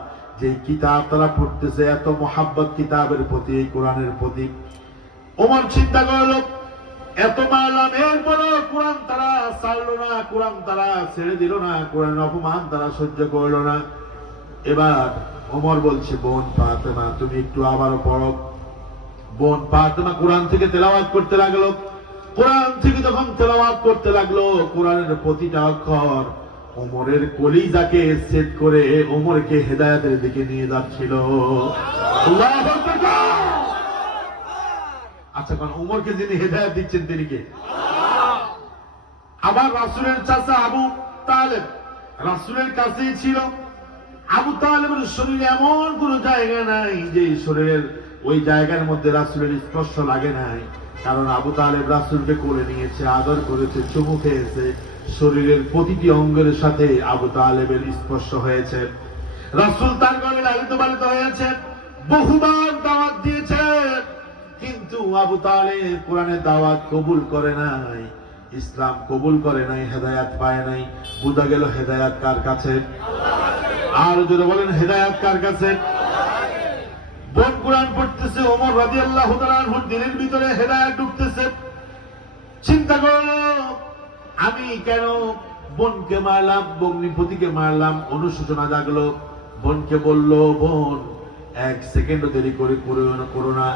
যে কিতাব তারা পড়তেছে, এত মোহাব্বত কিতাবের প্রতি, কোরআনের প্রতি। ওমর চিন্তা করলো এত মারলাম, এরপরও কোরআন তারা ছাড়লো না, কোরআন তারা ছেড়ে দিল না, কোরআনের অপমান তারা সহ্য করলো না। এবার ওমর বলছে, বোন ফাতেমা তুমি একটু আবারও পড়ো। বোন ফাতেমা কোরআন থেকে তেলাওয়াত করতে লাগলো। কোরআন থেকে যখন তেলাওয়াত করতে লাগলো, কোরআনের প্রতিটা অক্ষর ওমরের কলিজাকে সেট করে ওমরকে হেদায়েতের দিকে নিয়ে যাচ্ছিল। আল্লাহু আকবার। আচ্ছা, কারণ ওমরকে যিনি হেদায়েত দিচ্ছেন তিনি কে? আবার রাসূলের চাচা আবু তালেব রাসূলের কাছেই ছিল। আবু তালেবের শরীরে এমন কোন জায়গা নাই যে শরীরের ওই জায়গার মধ্যে রাসূলের স্পর্শ লাগে নাই, কারণ আবু তালেব রাসূলকে কোলে নিয়েছে, আদর করেছে, চুমু খেয়েছে। শরীরের প্রতিটি অঙ্গের সাথে আবু তালেবের স্পর্শ হয়েছে। রাসূল তার ঘরে লালিত পালিত হয়েছে, বহুবার দাওয়াত দিয়েছে, কিন্তু আবু তালেব কোরআনের দাওয়াত কবুল করে নাই, ইসলাম কবুল করে নাই, হেদায়েত পায় নাই। বুঝা গেল হেদায়েত কার কাছে? আর যদি বলেন হেদায়েত কার কাছে? বোন কোরআন পড়তেছে, ওমর রাদিয়াল্লাহু তাআলা আনহুর দিলের ভিতরে হেদায়েত ঢুকতেছে। চিন্তা করো, আমি কেন বোনকে মারলাম, বগ্নিপতিকে মারলাম? অনুশোচনা জাগলো। বোনকে বলল, বোন এক সেকেন্ড দেরি করে করো না,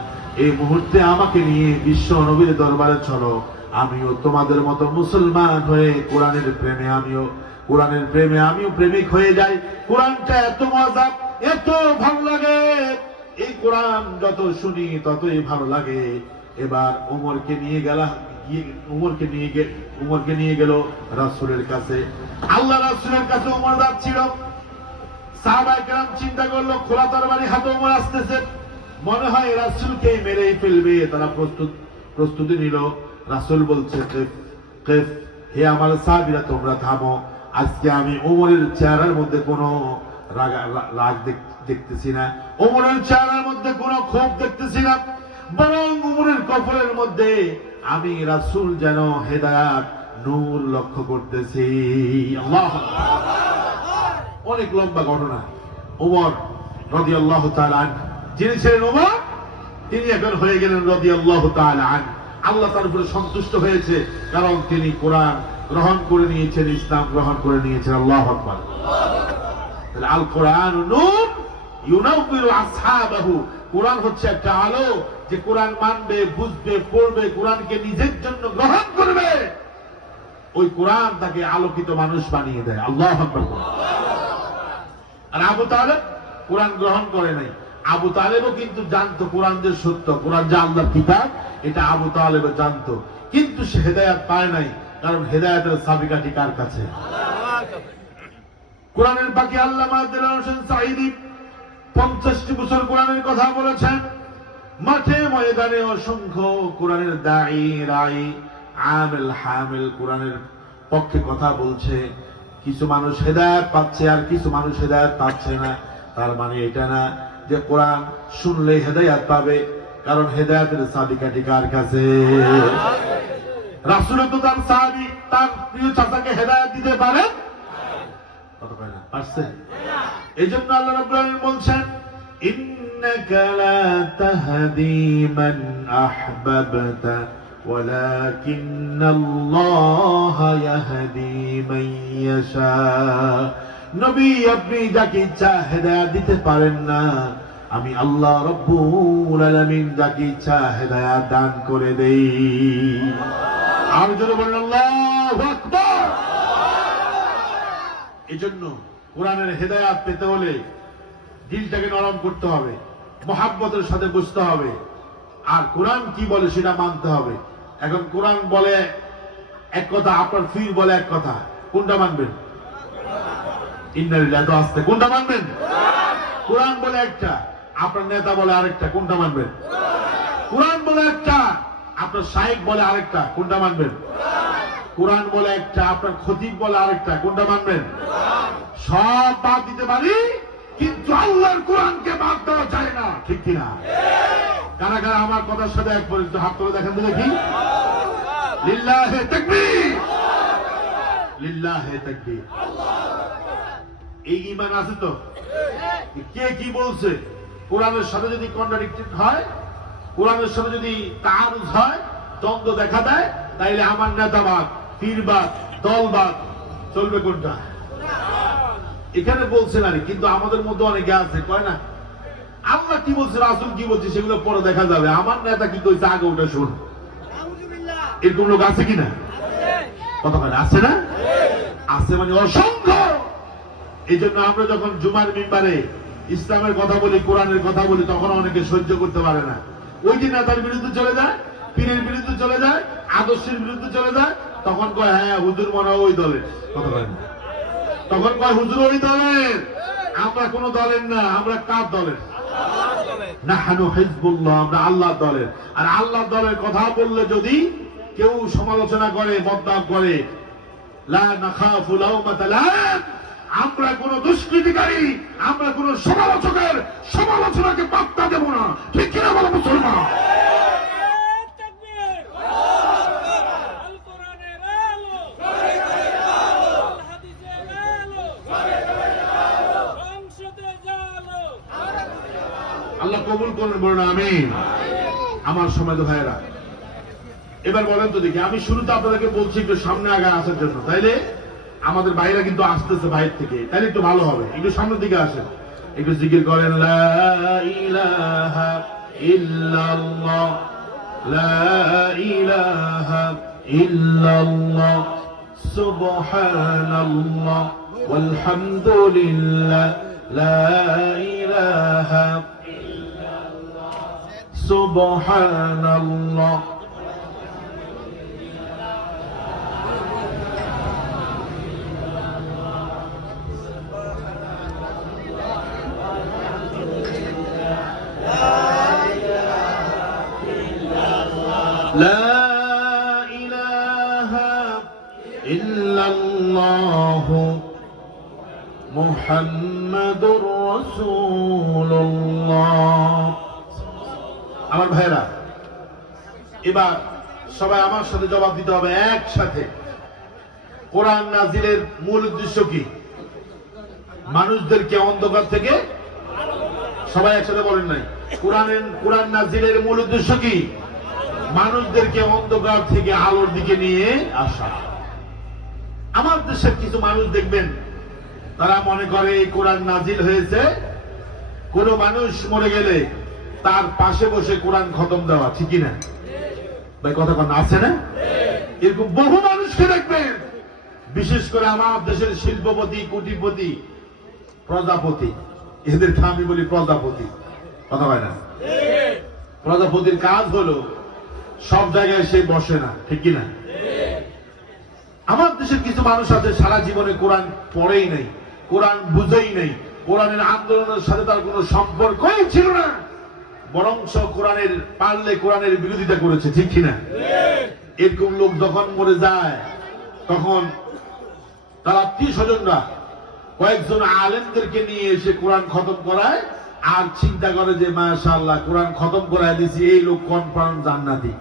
এই মুহূর্তে আমাকে নিয়ে বিশ্ব নবীর দরবারে চলো, আমিও তোমাদের মতো মুসলমান হয়ে কোরআনের প্রেমে আমিও প্রেমিক হয়ে যাই। কোরআনটা এত মজা, এত ভালো লাগে, এই কোরআন যত শুনি ততই ভালো লাগে। এবার ওমরকে নিয়ে গেল রাসূলের কাছে। আল্লাহ রাসূলের কাছে ওমর যাচ্ছিল। সাহাবায়ে কেরাম চিন্তা করলো, খোলা তরবারি হাতে ওমর আসতেছে, মনে হয় রাসূলকে মেরে ফেলবে। তারা প্রস্তুতি নিল। রাসূল বলছে, কেফ, হে আমার সাহাবীরা তোমরা থামো, আজকে আমি ওমরের চেহারার মধ্যে কোনো রাগ দেখতেছি না, ওমরের চেহারার মধ্যে কোনো ক্ষোভ দেখতেছি না, বরং ওমরের কপালের মধ্যে আমি রাসূল যেন হেদায়েত নূর লক্ষ্য করতেছি। আল্লাহু আকবার। অনেক লম্বা ঘটনা। ওমর রাদিয়াল্লাহু তাআলা আনহু, যিনি ছিলেন ওমর, তিনি এখন হয়ে গেলেন রাদিয়াল্লাহু তাআলা আনহু। আল্লাহ তার উপরে সন্তুষ্ট হয়েছে, কারণ তিনি কোরআন গ্রহণ করে নিয়েছেন, ইসলাম গ্রহণ করে নিয়েছেন। আল্লাহু আকবার। আল কোরআন নূর ইউনাউবিরু আসহাবাহু, কোরআন হচ্ছে একটা আলো, যে কোরআন মানবে, বুঝবে, পড়বে, কোরআনকে নিজের জন্য গ্রহণ করবে, ওই কোরআন তাকে আলোকিত মানুষ বানিয়ে দেয়। আল্লাহু আকবার। আর আবু তালেব কোরআন গ্রহণ করে নাই। আবু তালেবও কিন্তু জানতো কোরআন যে সত্য, কোরআন যে আল্লাহর কিতাব, এটা আবু তালেবও জানতো, কিন্তু সে হেদায়েত পায় নাই, কারণ হেদায়েতের চাবিকাঠি কার কাছে? কোরআনের বাকি আল্লামা দেলোয়ার হোসেন সাঈদী 50টি বছর কোরআনের কথা বলেছেন। মাঠে ময়দানে অসংখ্য কোরআনের দাঈ, রাই, আমিল, হামিল কোরআনের পক্ষে কথা বলছে। কিছু মানুষ হেদায়েত পাচ্ছে আর কিছু মানুষ হেদায়েত পাচ্ছে না। তার মানে এটা না যে কোরআন শুনলে হেদায়েত পাবে, কারণ হেদায়েতের চাবিকাঠি কার কাছে? রাসূল তো তার সাহাবী, তার প্রিয় চাচাকে হেদায়েত দিতে পারেন? পারছে? এই জন্য আল্লাহ রাব্বুল আলামিন বলছেন, ইন্নাকা লা তাহদি মান আহবাবতা ওয়ালাকিন্নাল্লাহা ইয়াহদি মান ইয়াশা। নবী, আপনি যাকে ইচ্ছা হেদায়েত দিতে পারেন না, আমি আল্লাহ রাব্বুল আলামিন যাকে ইচ্ছা হেদায়েত দান করে দেই। আর জোরে বলেন আল্লাহু আকবার। এজন্য কোরআনের হেদায়েত পেতে হলে দিলটাকে নরম করতে হবে, মহাব্বতের সাথে বুঝতে হবে, আর কোরআন কি বলে সেটা মানতে হবে। এখন কোরআন বলে এক কথা, আপনার ফির বলে এক কথা, কোনটা মানবেন? ইন্নালিল্লাহি ওয়া ইন্না কোনটা মানবেন? কোরআন বলে একটা, আপনার নেতা বলে আরেকটা, কোনটা মানবেন? কোরআন বলে একটা, আপনার শায়েখ বলে আরেকটা, কোনটা মানবেন? কোরআন বলে একটা, আপনার খতিব বলে আরেকটা, কোনটা মানবেন? সব বাদ দিতে পারি, কিন্তু আল্লাহর কোরআনকে বাদ দেওয়া যায় না, ঠিক কিনা? কারা কারা আমার কথার সাথে এক পরিচিত হাত করে দেখেন তো দেখি। লিল্লাহে তাকবীর, লিল্লাহে তাকবীর। এই ঈমান আছে তো? কে কি বলছে? কোরআনের সাথে যদি কন্ট্রাডিক্টেড হয়, কোরআনের সাথে যদি তাআরুজ হয়, দ্বন্দ্ব দেখা দেয়, তাইলে আমার নেতাবাদ, পীরবাদ, দলবাদ চলবে কোনটা? এখানে বলছেন আর কিন্তু আমাদের মধ্যে অনেকে আছে কয় না আল্লাহ কি বলছে রাসূল কি বলছে সেগুলো পরে দেখা যাবে, আমার নেতা কি কইছে আগে ওটা শুন। এরকম লোক আছে কিনা? কথা বলে আছে না? আছে মানে অসংখ্য। এই জন্য আমরা যখন জুমার মিম্বারে ইসলামের কথা বলি, কোরআনের কথা বলি, তখন অনেকে সহ্য করতে পারে না। ওই যে নেতার বিরুদ্ধে চলে যায়, পীরের বিরুদ্ধে চলে যায়, আদর্শের বিরুদ্ধে চলে যায়, তখন কয় হ্যাঁ হুজুর মনে হয় ওই দলের। কথা বলেন, তখন কয় হুজুর ওই দলের। আমরা কোন দলের না, আমরা কার দলের? নাহনু হিজবুল্লাহ, আমরা আল্লাহর দলের। আর আল্লাহর দলের কথা বললে যদি কেউ সমালোচনা করে, বদনাম করে, লা নাখাফু লাওমাতা লাইম, আমরা কোন দুষ্কৃতিকারী, আমরা কোন সমালোচকের সমালোচনাকে পাত্তা দেব না। ঠিক কিনা বলো মুসলমান? আল্লাহ কবুল করুন, বলুন আমিন। আমার সমাজ ভাইয়েরা, এবার বলেন তো দেখি, আমি শুরুতে আপনাদেরকে বলছি একটু সামনে আগে আসার জন্য, তাইলে আমাদের বাইরে কিন্তু আসতেছে বাইরে থেকে, তাইলে একটু ভালো হবে। একটু সামনের দিকে আসেন, একটু জিকির করেন লা ইলাহা ইল্লাল্লাহ, লা ইলাহা ইল্লাল্লাহ, সুবহানাল্লাহ ওয়ালহামদুলিল্লাহ, লা ইলাহা ইল্লাল্লাহ, সুবহানাল্লাহ। لا إله إلا الله محمد رسول الله। আমার ভাইরা, এবার সবাই আমার সাথে জবাব দিতে হবে একসাথে। কোরআন নাজিলের মূল উদ্দেশ্য কি? মানুষদেরকে অন্ধকার থেকে, সবাই একসাথে বলেন নাই, কোরআন নাজিলের মূল উদ্দেশ্য কি? মানুষদেরকে অন্ধকার থেকে আলোর দিকে নিয়ে আসা। আমার দেশের কিছু মানুষ দেখবেন, তারা মনে করে এই কোরআন নাজিল হয়েছে কোন মানুষ মরে গেলে তার পাশে বসে কোরআন খতম দেওয়া, ঠিক না ভাই? কথা কথা আছে না? এরকম বহু মানুষকে দেখবেন, বিশেষ করে আমার দেশের শিল্পপতি, কোটিপতি, প্রজাপতি, এদেরকে আমি বলি প্রজাপতি। কথা হয় না? প্রজাপতির কাজ হলো সব জায়গায় সে বসে না, ঠিক কিনা? আমার দেশের কিছু মানুষ আছে সারা জীবনে কোরআন পড়েই নাই, কোরআন বুঝেই নাই, কোরআনের আন্দোলনের সাথে তার কোনো সম্পর্কই ছিল না, বরং কোরআনের পারলে কোরআনের বিরোধিতা করেছে, ঠিক কিনা? এরকম লোক যখন মরে যায়, তখন তার আত্মীয় স্বজনরা কয়েকজন আলেমদেরকে নিয়ে এসে কোরআন খতম করায়, আর চিন্তা করে যে মাশাআল্লাহ কোরআন খতম করায় দিছি, এই লোক কনফার্ম জান্নাতি।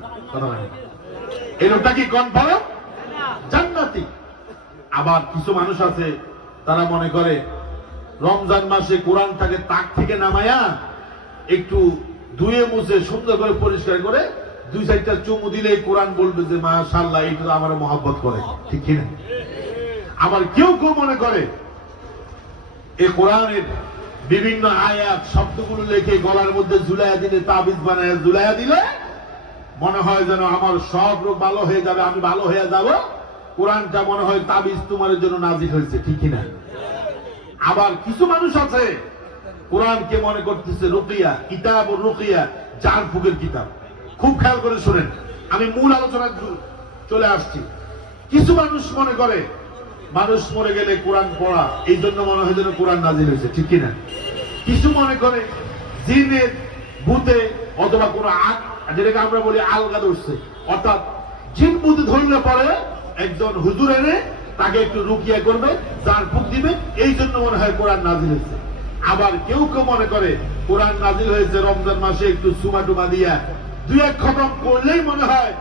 এই লোকটা কি কনফার্ম জান্নাতি? আবার কিছু মানুষ আছে তারা মনে করে রমজান মাসে কোরআনটাকে তাক থেকে নামায়া একটু ধুয়ে মুছে সুন্দর করে পরিষ্কার করে 2-4টা চুমু দিলেই কোরআন বলবে যে মাশাআল্লাহ এটা আমার মহব্বত করে, ঠিক কিনা? আবার কেউ কেউ মনে করে এই কোরআনের বিভিন্ন আয়াত শব্দগুলো লিখে গলার মধ্যে ঝুলাইয়া দিলে, তাবিজ বানায় ঝুলাইয়া দিলে মনে হয় যেন আমার সব রোগ ভালো হয়ে যাবে, আমি ভালো হয়ে যাব। কোরআনটা মনে হয় তাবিজ তোমার জন্য নাজিল হয়েছে, ঠিক কিনা? আবার কিছু মানুষ আছে কোরআনকে মনে করতেছে রুকিয়া, কিতাব ও রুকিয়া, জান ফুকের কিতাব। খুব খেয়াল করে শুনেন, আমি মূল আলোচনায় চলে আসছি। কিছু মানুষ মনে করে মানুষ মরে গেলে কোরআন পড়া, এই জন্য মনে হয় যেন কোরআন নাজিল হয়েছে, ঠিক কিনা? কিছু মনে করে জিনের, ভূতে অথবা কোন যেটাকে আমরা বলি আলগা ধরছে, অর্থাৎ জিন ভূতে ধরলে পরে একজন হুজুর এনে তাকে একটু রুকিয়া করবে, যার ফুক দিবে, এই জন্য মনে হয় কোরআন নাজিল হয়েছে। আবার কেউ কেউ মনে করে কোরআন নাজিল হয়েছে রমজান মাসে একটু সুমা টুমা দিয়া 2-1 খতম করলেই মনে হয়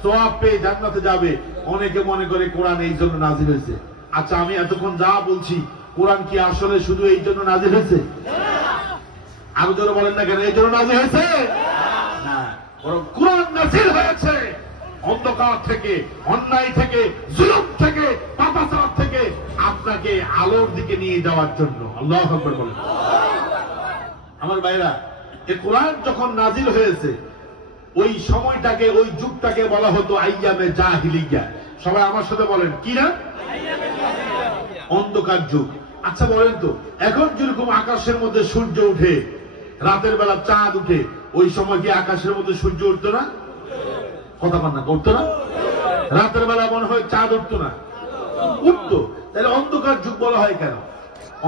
সওয়াব পেয়ে জান্নাতে যাবে। অনেকে মনে করে কোরআন এই জন্য নাজিল হয়েছে। আচ্ছা, আমি এতক্ষণ যা বলছি কোরআন কি আসলে শুধু এই জন্য নাজিল হয়েছে? আরো জোরে বলেন না কেন, এই জন্য নাজিল হয়েছে না, বরং কোরআন নাজিল হয়েছে অন্ধকার থেকে, অন্যায় থেকে, জুলুম থেকে, পাপাচার থেকে আপনার আপনাকে আলোর দিকে নিয়ে যাওয়ার জন্য। আল্লাহু আকবার বলেন। আমার ভাইরা, এই কোরআন যখন নাজিল হয়েছে ওই সময়টাকে, ওই যুগটাকে বলা হতো আইয়ামে জাহিলিয়া। সবাই আমার সাথে বলেন, কি না? অন্ধকার যুগ। আচ্ছা বলেন তো, এখন যেরকম আকাশের মধ্যে সূর্য উঠে, রাতের বেলা চাঁদ উঠে, ওই সময় কি আকাশের মধ্যে সূর্য উঠতো না? কথা বল না, উঠতো না? রাতের বেলা মনে হয় চাঁদ উঠতো না? উঠতো। তাহলে অন্ধকার যুগ বলা হয় কেন?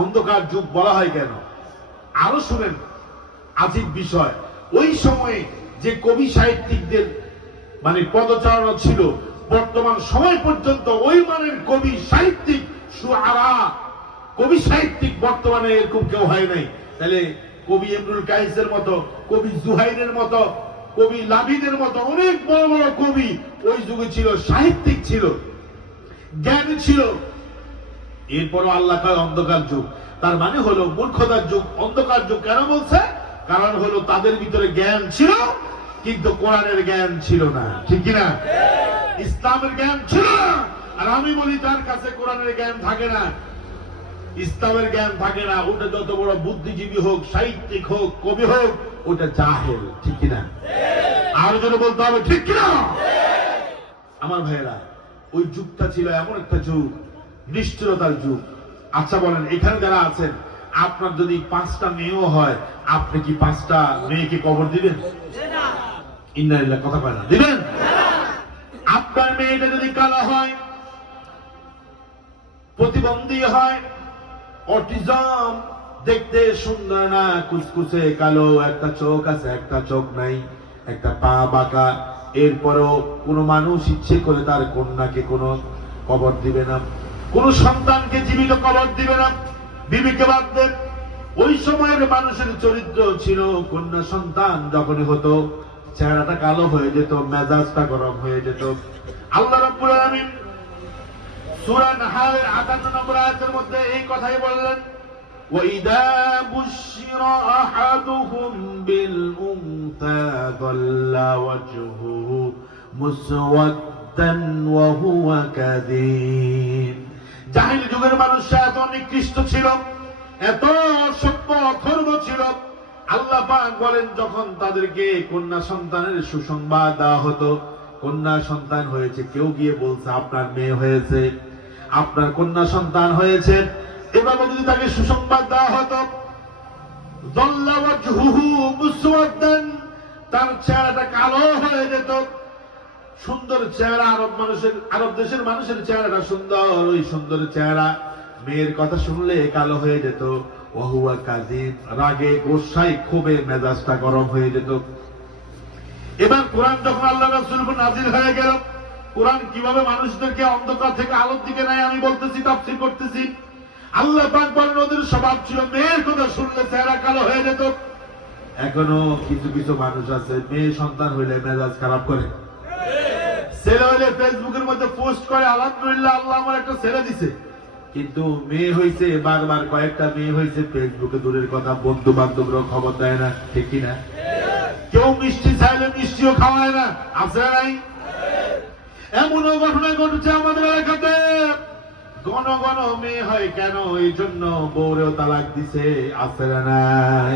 অন্ধকার যুগ বলা হয় কেন? আরো শুনেন আজিব বিষয়, ওই সময়ে যে কবি সাহিত্যিকদের মানে পদচারণা ছিল, বর্তমান সময় পর্যন্ত ওই মানের কবি সাহিত্যিক, শুআরা, কবি সাহিত্যিক বর্তমানে এরকম কেউ হয় নাই। তাহলে কবি ইমরুল কাইসের মতো, কবি জুহাইরের মতো, কবি লাবিদের মতো অনেক বড় বড় কবি ওই যুগে ছিল, সাহিত্যিক ছিল, জ্ঞান ছিল। এরপরও আল্লাহ কয় অন্ধকার যুগ। তার মানে হলো মূর্খতার যুগ। অন্ধকার যুগ কেন বলছে? কারণ হলো তাদের ভিতরে জ্ঞান ছিল কিন্তু কোরআনের জ্ঞান ছিল না, ঠিক কিনা? ইসলামের জ্ঞান ছিল না। আর আমি বলি তার কাছে কোরআনের জ্ঞান থাকে না, ইসলামের জ্ঞান থাকে না, ওটা যত বড় বুদ্ধিজীবী হোক, সাহিত্যিক হোক, কবি হোক, ওটা জাহেল, ঠিক কিনা? আরো জন্য বলতে হবে, ঠিক কিনা? আমার ভাইয়েরা, ওই যুগটা ছিল এমন একটা যুগ, নিষ্ঠুরতার যুগ। আচ্ছা বলেন, এখানে যারা আছেন, আপনার যদি 5টা মেয়েও হয়, আপনি কি 5টা মেয়েকে কবর দিবেন? ইন্নালিল্লাহ, কথা কয় না, দিবেন? আপনার মেয়েটা যদি কালো হয়, প্রতিবন্ধী হয়, অটিজম, দেখতে সুন্দর না, কুচকুচে কালো, একটা চোখ আছে একটা চোখ নাই, একটা পা বাঁকা, এরপরেও কোন মানুষ ইচ্ছে করে তার কন্যাকে কোন কবর দিবে না, কোন সন্তানকে জীবিত কবর দিবে না, বিবিকে বাদ দেন। ওই সময়ের মানুষের চরিত্র ছিল, কন্যা সন্তান যখনই হতো চেহারাটা কালো হয়ে যেত, মেজাজটা গরম হয়ে যেত। আল্লাহ রাব্বুল আলামিন সূরা নাহলের 58 নম্বর আয়াতের মধ্যে এই কথাই বললেন, وَإِذَا بُشِّرَ أَحَدُهُم بِالْأُنثَىٰ ظَلَّ وَجْهُهُ مُسْوَدًّا وَهُوَ كَظِيمٌ। জাহিলি যুগের মানুষরা এত নিকৃষ্ট ছিল, এত অসভ্য অথর্ব ছিল। আল্লাহ পাক বলেন, যখন তাদেরকে কন্যা সন্তানের সুসংবাদ দেওয়া হতো, কন্যা সন্তান হয়েছে, কেউ গিয়ে বলছে আপনার মেয়ে হয়েছে, আপনার কন্যা সন্তান হয়েছে, এভাবে যদি তাকে সুসংবাদ দেওয়া হতো, যাল্লা ওয়াজহুহু মুসওয়াদ্দান, তার চেহারাটা কালো হয়ে যেত। সুন্দর চেহারা, আরব দেশের মানুষের চেহারাটা সুন্দর, ওই সুন্দর চেহারা মেয়ের কথা শুনলে কালো হয়ে যেত। ওয়াহুয়া কাযীব, রাগে গোসায় ক্ষোভে মেজাজটা গরম হয়ে যেত। এবার কোরআন যখন আল্লাহ রাসূল উপর নাযিল হয়ে গেল, কোরআন কিভাবে মানুষদেরকে অন্ধকার থেকে আলোর দিকে নেয় আমি বলতেছি, তাফসীর করতেছি। আল্লাহ পাক বলেন, ওদের স্বভাব ছিল মেয়ের কথা শুনলে চেহারা কালো হয়ে যেত। এখনো কিছু কিছু মানুষ আছে, মেয়ে সন্তান হইলে মেজাজ খারাপ করে, ছেলে হইলে ফেসবুকের মধ্যে পোস্ট করে আলহামদুলিল্লাহ আল্লাহ আমার একটা ছেলে দিছে, কিন্তু মেয়ে হয়েছে বারবার, কয়েকটা মেয়ে হয়েছে, ফেসবুকে দূরের কথা বন্ধু বান্ধবরাও খবর দেয় না, ঠিক কিনা? কেউ মিষ্টি চাইলে মিষ্টিও খাওয়ায় না, আছে নাই? এমনও ঘটনা ঘটেছে আমাদের এলাকাতে, ঘন ঘন মেয়ে হয় কেন, এই জন্য বউরেও তালাক দিছে, আছে নাই?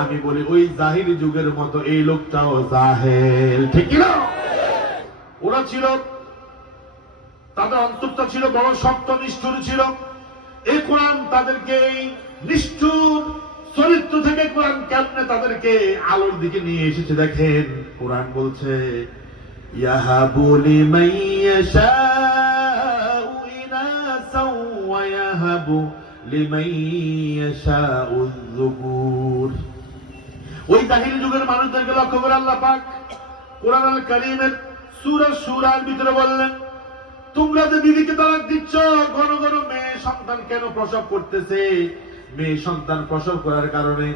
আমি বলি ওই জাহিলি যুগের মতো এই লোকটাও জাহেল, ঠিক কিনা? ওরা ছিল, তাদের অন্তরটা ছিল বড় শক্ত, নিষ্ঠুর ছিল। এই কোরআন তাদেরকে এই নিষ্ঠুর চরিত্র থেকে কোরআন কেমনে তাদেরকে আলোর দিকে নিয়ে এসেছে দেখেন। কোরআন বলছে, ইয়াহাবু লিমান ইয়াশাউ ইনাসাও ওয়া ইয়াহাবু লিমান ইয়াশাউ যুকুর। ওই জাহিলি যুগের মানুষদেরকে লক্ষ্য করে আল্লাহ পাক কোরআন আল কারীমের সূরা শুরার ভিতরে বললেন, তোমরা যে বিবিকে তালাক দিচ্ছ, ঘন ঘন মেয়ে সন্তান কেন প্রসব করতেছে? মেয়ে সন্তান প্রসব করার কারণে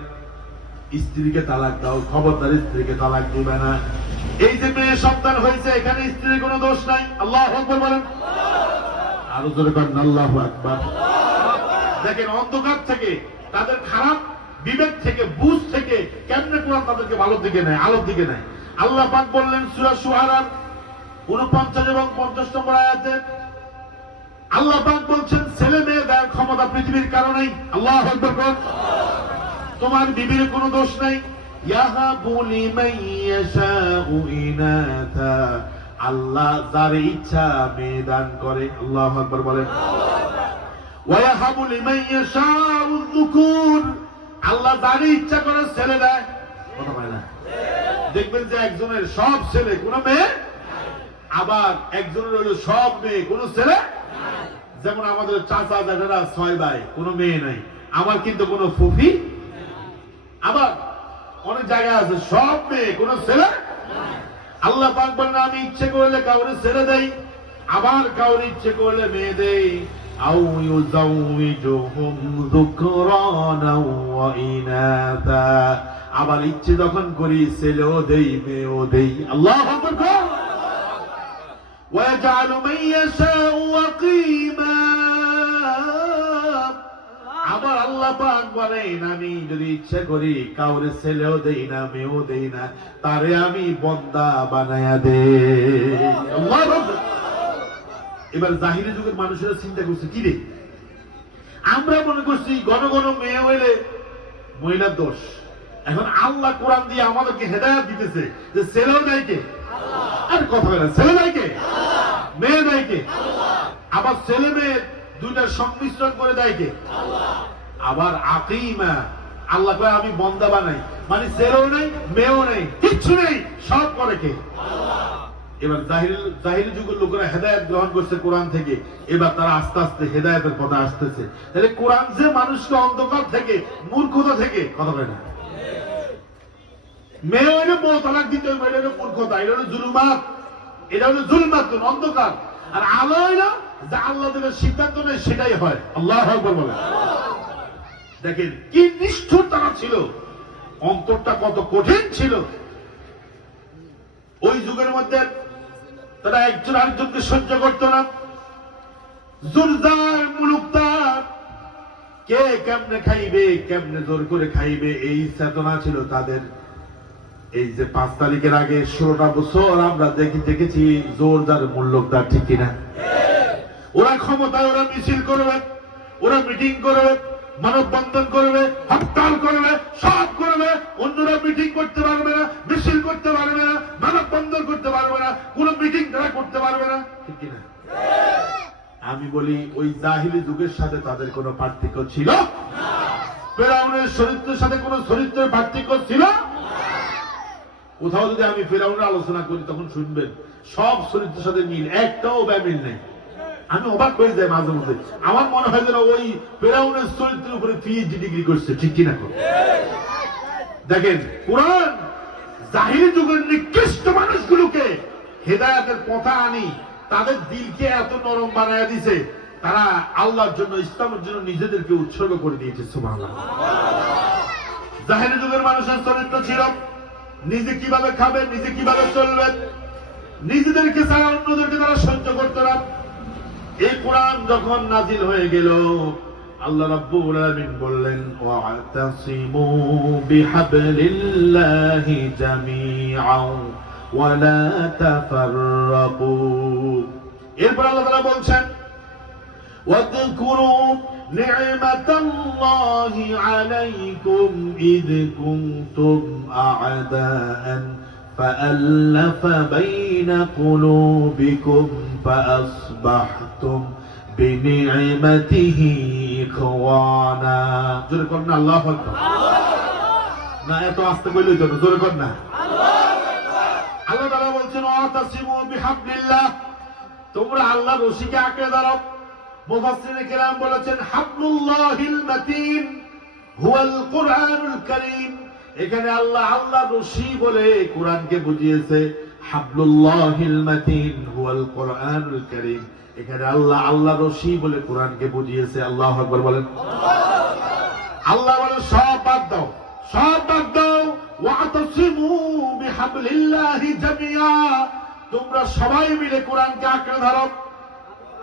স্ত্রীকে তালাক দাও, খবরদার স্ত্রীকে তালাক দিবে না। এই যে মেয়ে সন্তান হয়েছে, এখানে স্ত্রীর কোনো দোষ নাই। আল্লাহু আকবার বলেন, আরো জোরে বলেন আল্লাহু আকবার। দেখেন, অন্ধকার থেকে, তাদের খারাপ বিবেক থেকে, বুঝ থেকে কেমনে কোরআন তাদেরকে ভালোর দিকে নেয়, আলোর দিকে নেয়। আল্লাহ পাক বললেন সূরা শুআরা 49 এবং 50 নম্বর আয়াতে, আল্লাহ পাক বলছেন, ছেলে মেয়ে পৃথিবীর কারো নাই। আল্লাহু আকবার বল। তোমার বিবির কোনো দোষ নাই। ইয়াহাবু লিমান ইয়াশাউ ইনাথা, আল্লাহ যার ইচ্ছা মেয়ে দান করে। আল্লাহু আকবার বলেন। ওয়া ইয়াহাবু লিমান ইয়াশাউ যুকুর, আল্লাহ যার ইচ্ছা করে ছেলে দেয়। কথা বলে না? দেখবেন যে একজনের সব ছেলে কোনো মেয়ে, আবার একজনের হলো সব মেয়ে কোনো ছেলে। যেমন আমাদের চাচা দাদারা 6 ভাই, কোনো মেয়ে নাই। আমার কিন্তু কোনো ফুফি। আবার অনেক জায়গায় আছে সব মেয়ে কোনো ছেলে। আল্লাহ পাক বলেন আমি ইচ্ছে করলে কাউরে ছেলে দেই, আবার কাউরে ইচ্ছে করলে মেয়ে দেই। আউ ইউজাউইজুহুম যুকরানা ওয়া ইনাথা, আবার ইচ্ছে যখন করি ছেলেও দেই মেয়েও দেই। আল্লাহু আকবার। ويجعل من يشاء عقيما, আবার আল্লাহ পাক বলেন আমি যদি ইচ্ছা করি কাউরে ছেলেও দেই না মেয়েও দেই না, তারে আমি বন্দা বানায়া দেই। আল্লাহু আকবার। এবার জাহিরি যুগের মানুষেরা চিন্তা করছে কি রে, আমরা মনে করছি ঘন ঘন মেয়ে হইলে মহিলার দোষ। এখন আল্লাহ কোরআন দিয়ে আমাদেরকে হেদায়েত দিতেছে যে ছেলেও দেয় কে? আর কথা বলেন, ছেলে দেয় কে? মেয়ে দেয় কে? আবার ছেলে মেয়ে দুইটার সংমিশ্রণ করে দেয় কে? আবার আকিমা, আল্লাহ কয় আমি বন্দা বানাই, মানে ছেলেও নেই মেয়েও নেই কিচ্ছু নেই, সব করে কে? এবার জাহিরি যুগের লোকেরা হেদায়েত গ্রহণ করছে কোরআন থেকে, এবার তারা আস্তে আস্তে হেদায়েতের পথে আসতেছে। তাহলে কোরআন যে মানুষকে অন্ধকার থেকে মূর্খতা থেকে, কথা বলে না, মেয়ে হইলে বউ তালাক দিতে হবে, এটা হলো মূর্খতা, এটা হলো জুলুমাত, এটা হলো জুলমাত অন্ধকার। আর আলো হইলো যা আল্লাহ দেবের সিদ্ধান্ত নেই সেটাই হয়। আল্লাহু আকবার বলেন। দেখেন কি নিষ্ঠুর তারা ছিল, অন্তরটা কত কঠিন ছিল। ওই যুগের মধ্যে তারা একজন আরেকজনকে সহ্য করত না। জোরদার মুলুকদার, কে কেমনে খাইবে, কেমনে জোর করে খাইবে, এই চেতনা ছিল তাদের। এই যে 5 তারিখের আগে 16টা বছর আমরা দেখেছি জোরদার মুলুকদার, ঠিক কিনা? ওরা ক্ষমতায়, ওরা মিছিল করবে, ওরা মিটিং করবে, মানববন্ধন করবে, হরতাল করবে, সব করবে। অন্যরা মিটিং করতে পারবে না, মিছিল করতে পারবে না, মানববন্ধন করতে পারবে না, কোন মিটিং তারা করতে পারবে না, ঠিক কিনা? আমি বলি ওই জাহিলি যুগের সাথে তাদের কোনো পার্থক্য ছিল? ফেরাউনের চরিত্রের সাথে কোন চরিত্রের পার্থক্য ছিল? কোথাও যদি আমি ফেরাউনের আলোচনা করি তখন শুনবেন সব চরিত্রের সাথে মিল, একটাও মিল নেই। আমি অবাক হয়ে যাই মাঝে মধ্যে, আমার মনে হয় যেন ওই ফেরাউনের চরিত্রের উপরে পিএইচডি ডিগ্রি করছে, ঠিক কিনা? দেখেন কোরআন জাহিরি যুগের নিকৃষ্ট মানুষগুলোকে হেদায়েতের পথে আনি তাদের দিলকে এত নরম বানায় দিছে, তারা আল্লাহর জন্য ইসলামের জন্য নিজেদেরকে উৎসর্গ করে দিয়েছে। সুবহানাল্লাহ। জাহিরি যুগের মানুষের চরিত্র ছিল নিজে কিভাবে খাবে, নিজে কিভাবে চলবে, নিজেদেরকে ছাড়া অন্যদেরকে তারা সহ্য করতে না। এই কোরআন যখন নাজিল হয়ে গেল, আল্লাহ রাব্বুল আলামিন বললেন ওয়াতাসিমু বিহাবলিল্লাহি জামিআন ওয়া লা তাফাররাকু। এরপর আল্লাহ তাআলা বলছেন ওয়াযকুরু নি'মাতাল্লাহি আলাইকুম ইয কুনতুম আ'দাআন فألف بين قلوبكم فأصبحتم بنعمته إخوانا। জোরে কর না আল্লাহু আকবার। না এত আস্তে কইলেই তো, জোরে কর না। আল্লাহ তাআলা বলছেন ওয়াতাসিমু বিহাবলিল্লাহ, তোমরা আল্লাহর রশিকে আঁকড়ে ধরো। মুফাসসিরিনে কেরাম বলেছেন হাবলুল্লাহিল মাতিন হুয়াল কুরআনুল কারীম। এখানে আল্লাহ রশি বলে কোরআনকে বুঝিয়েছে, হাবলুল্লাহিল মাতিন হুয়াল কুরআনুল কারীম। এখানে আল্লাহ রশি বলে কোরআনকে বুঝিয়েছে। আল্লাহু আকবার বলেন। আল্লাহ বলে সব বাদ দাও, সব বাদ দাও। ওয়াতাসিমু বিহাবলিল্লাহি জামিআ, তোমরা সবাই মিলে কোরআনকে আঁকড়ে ধরো।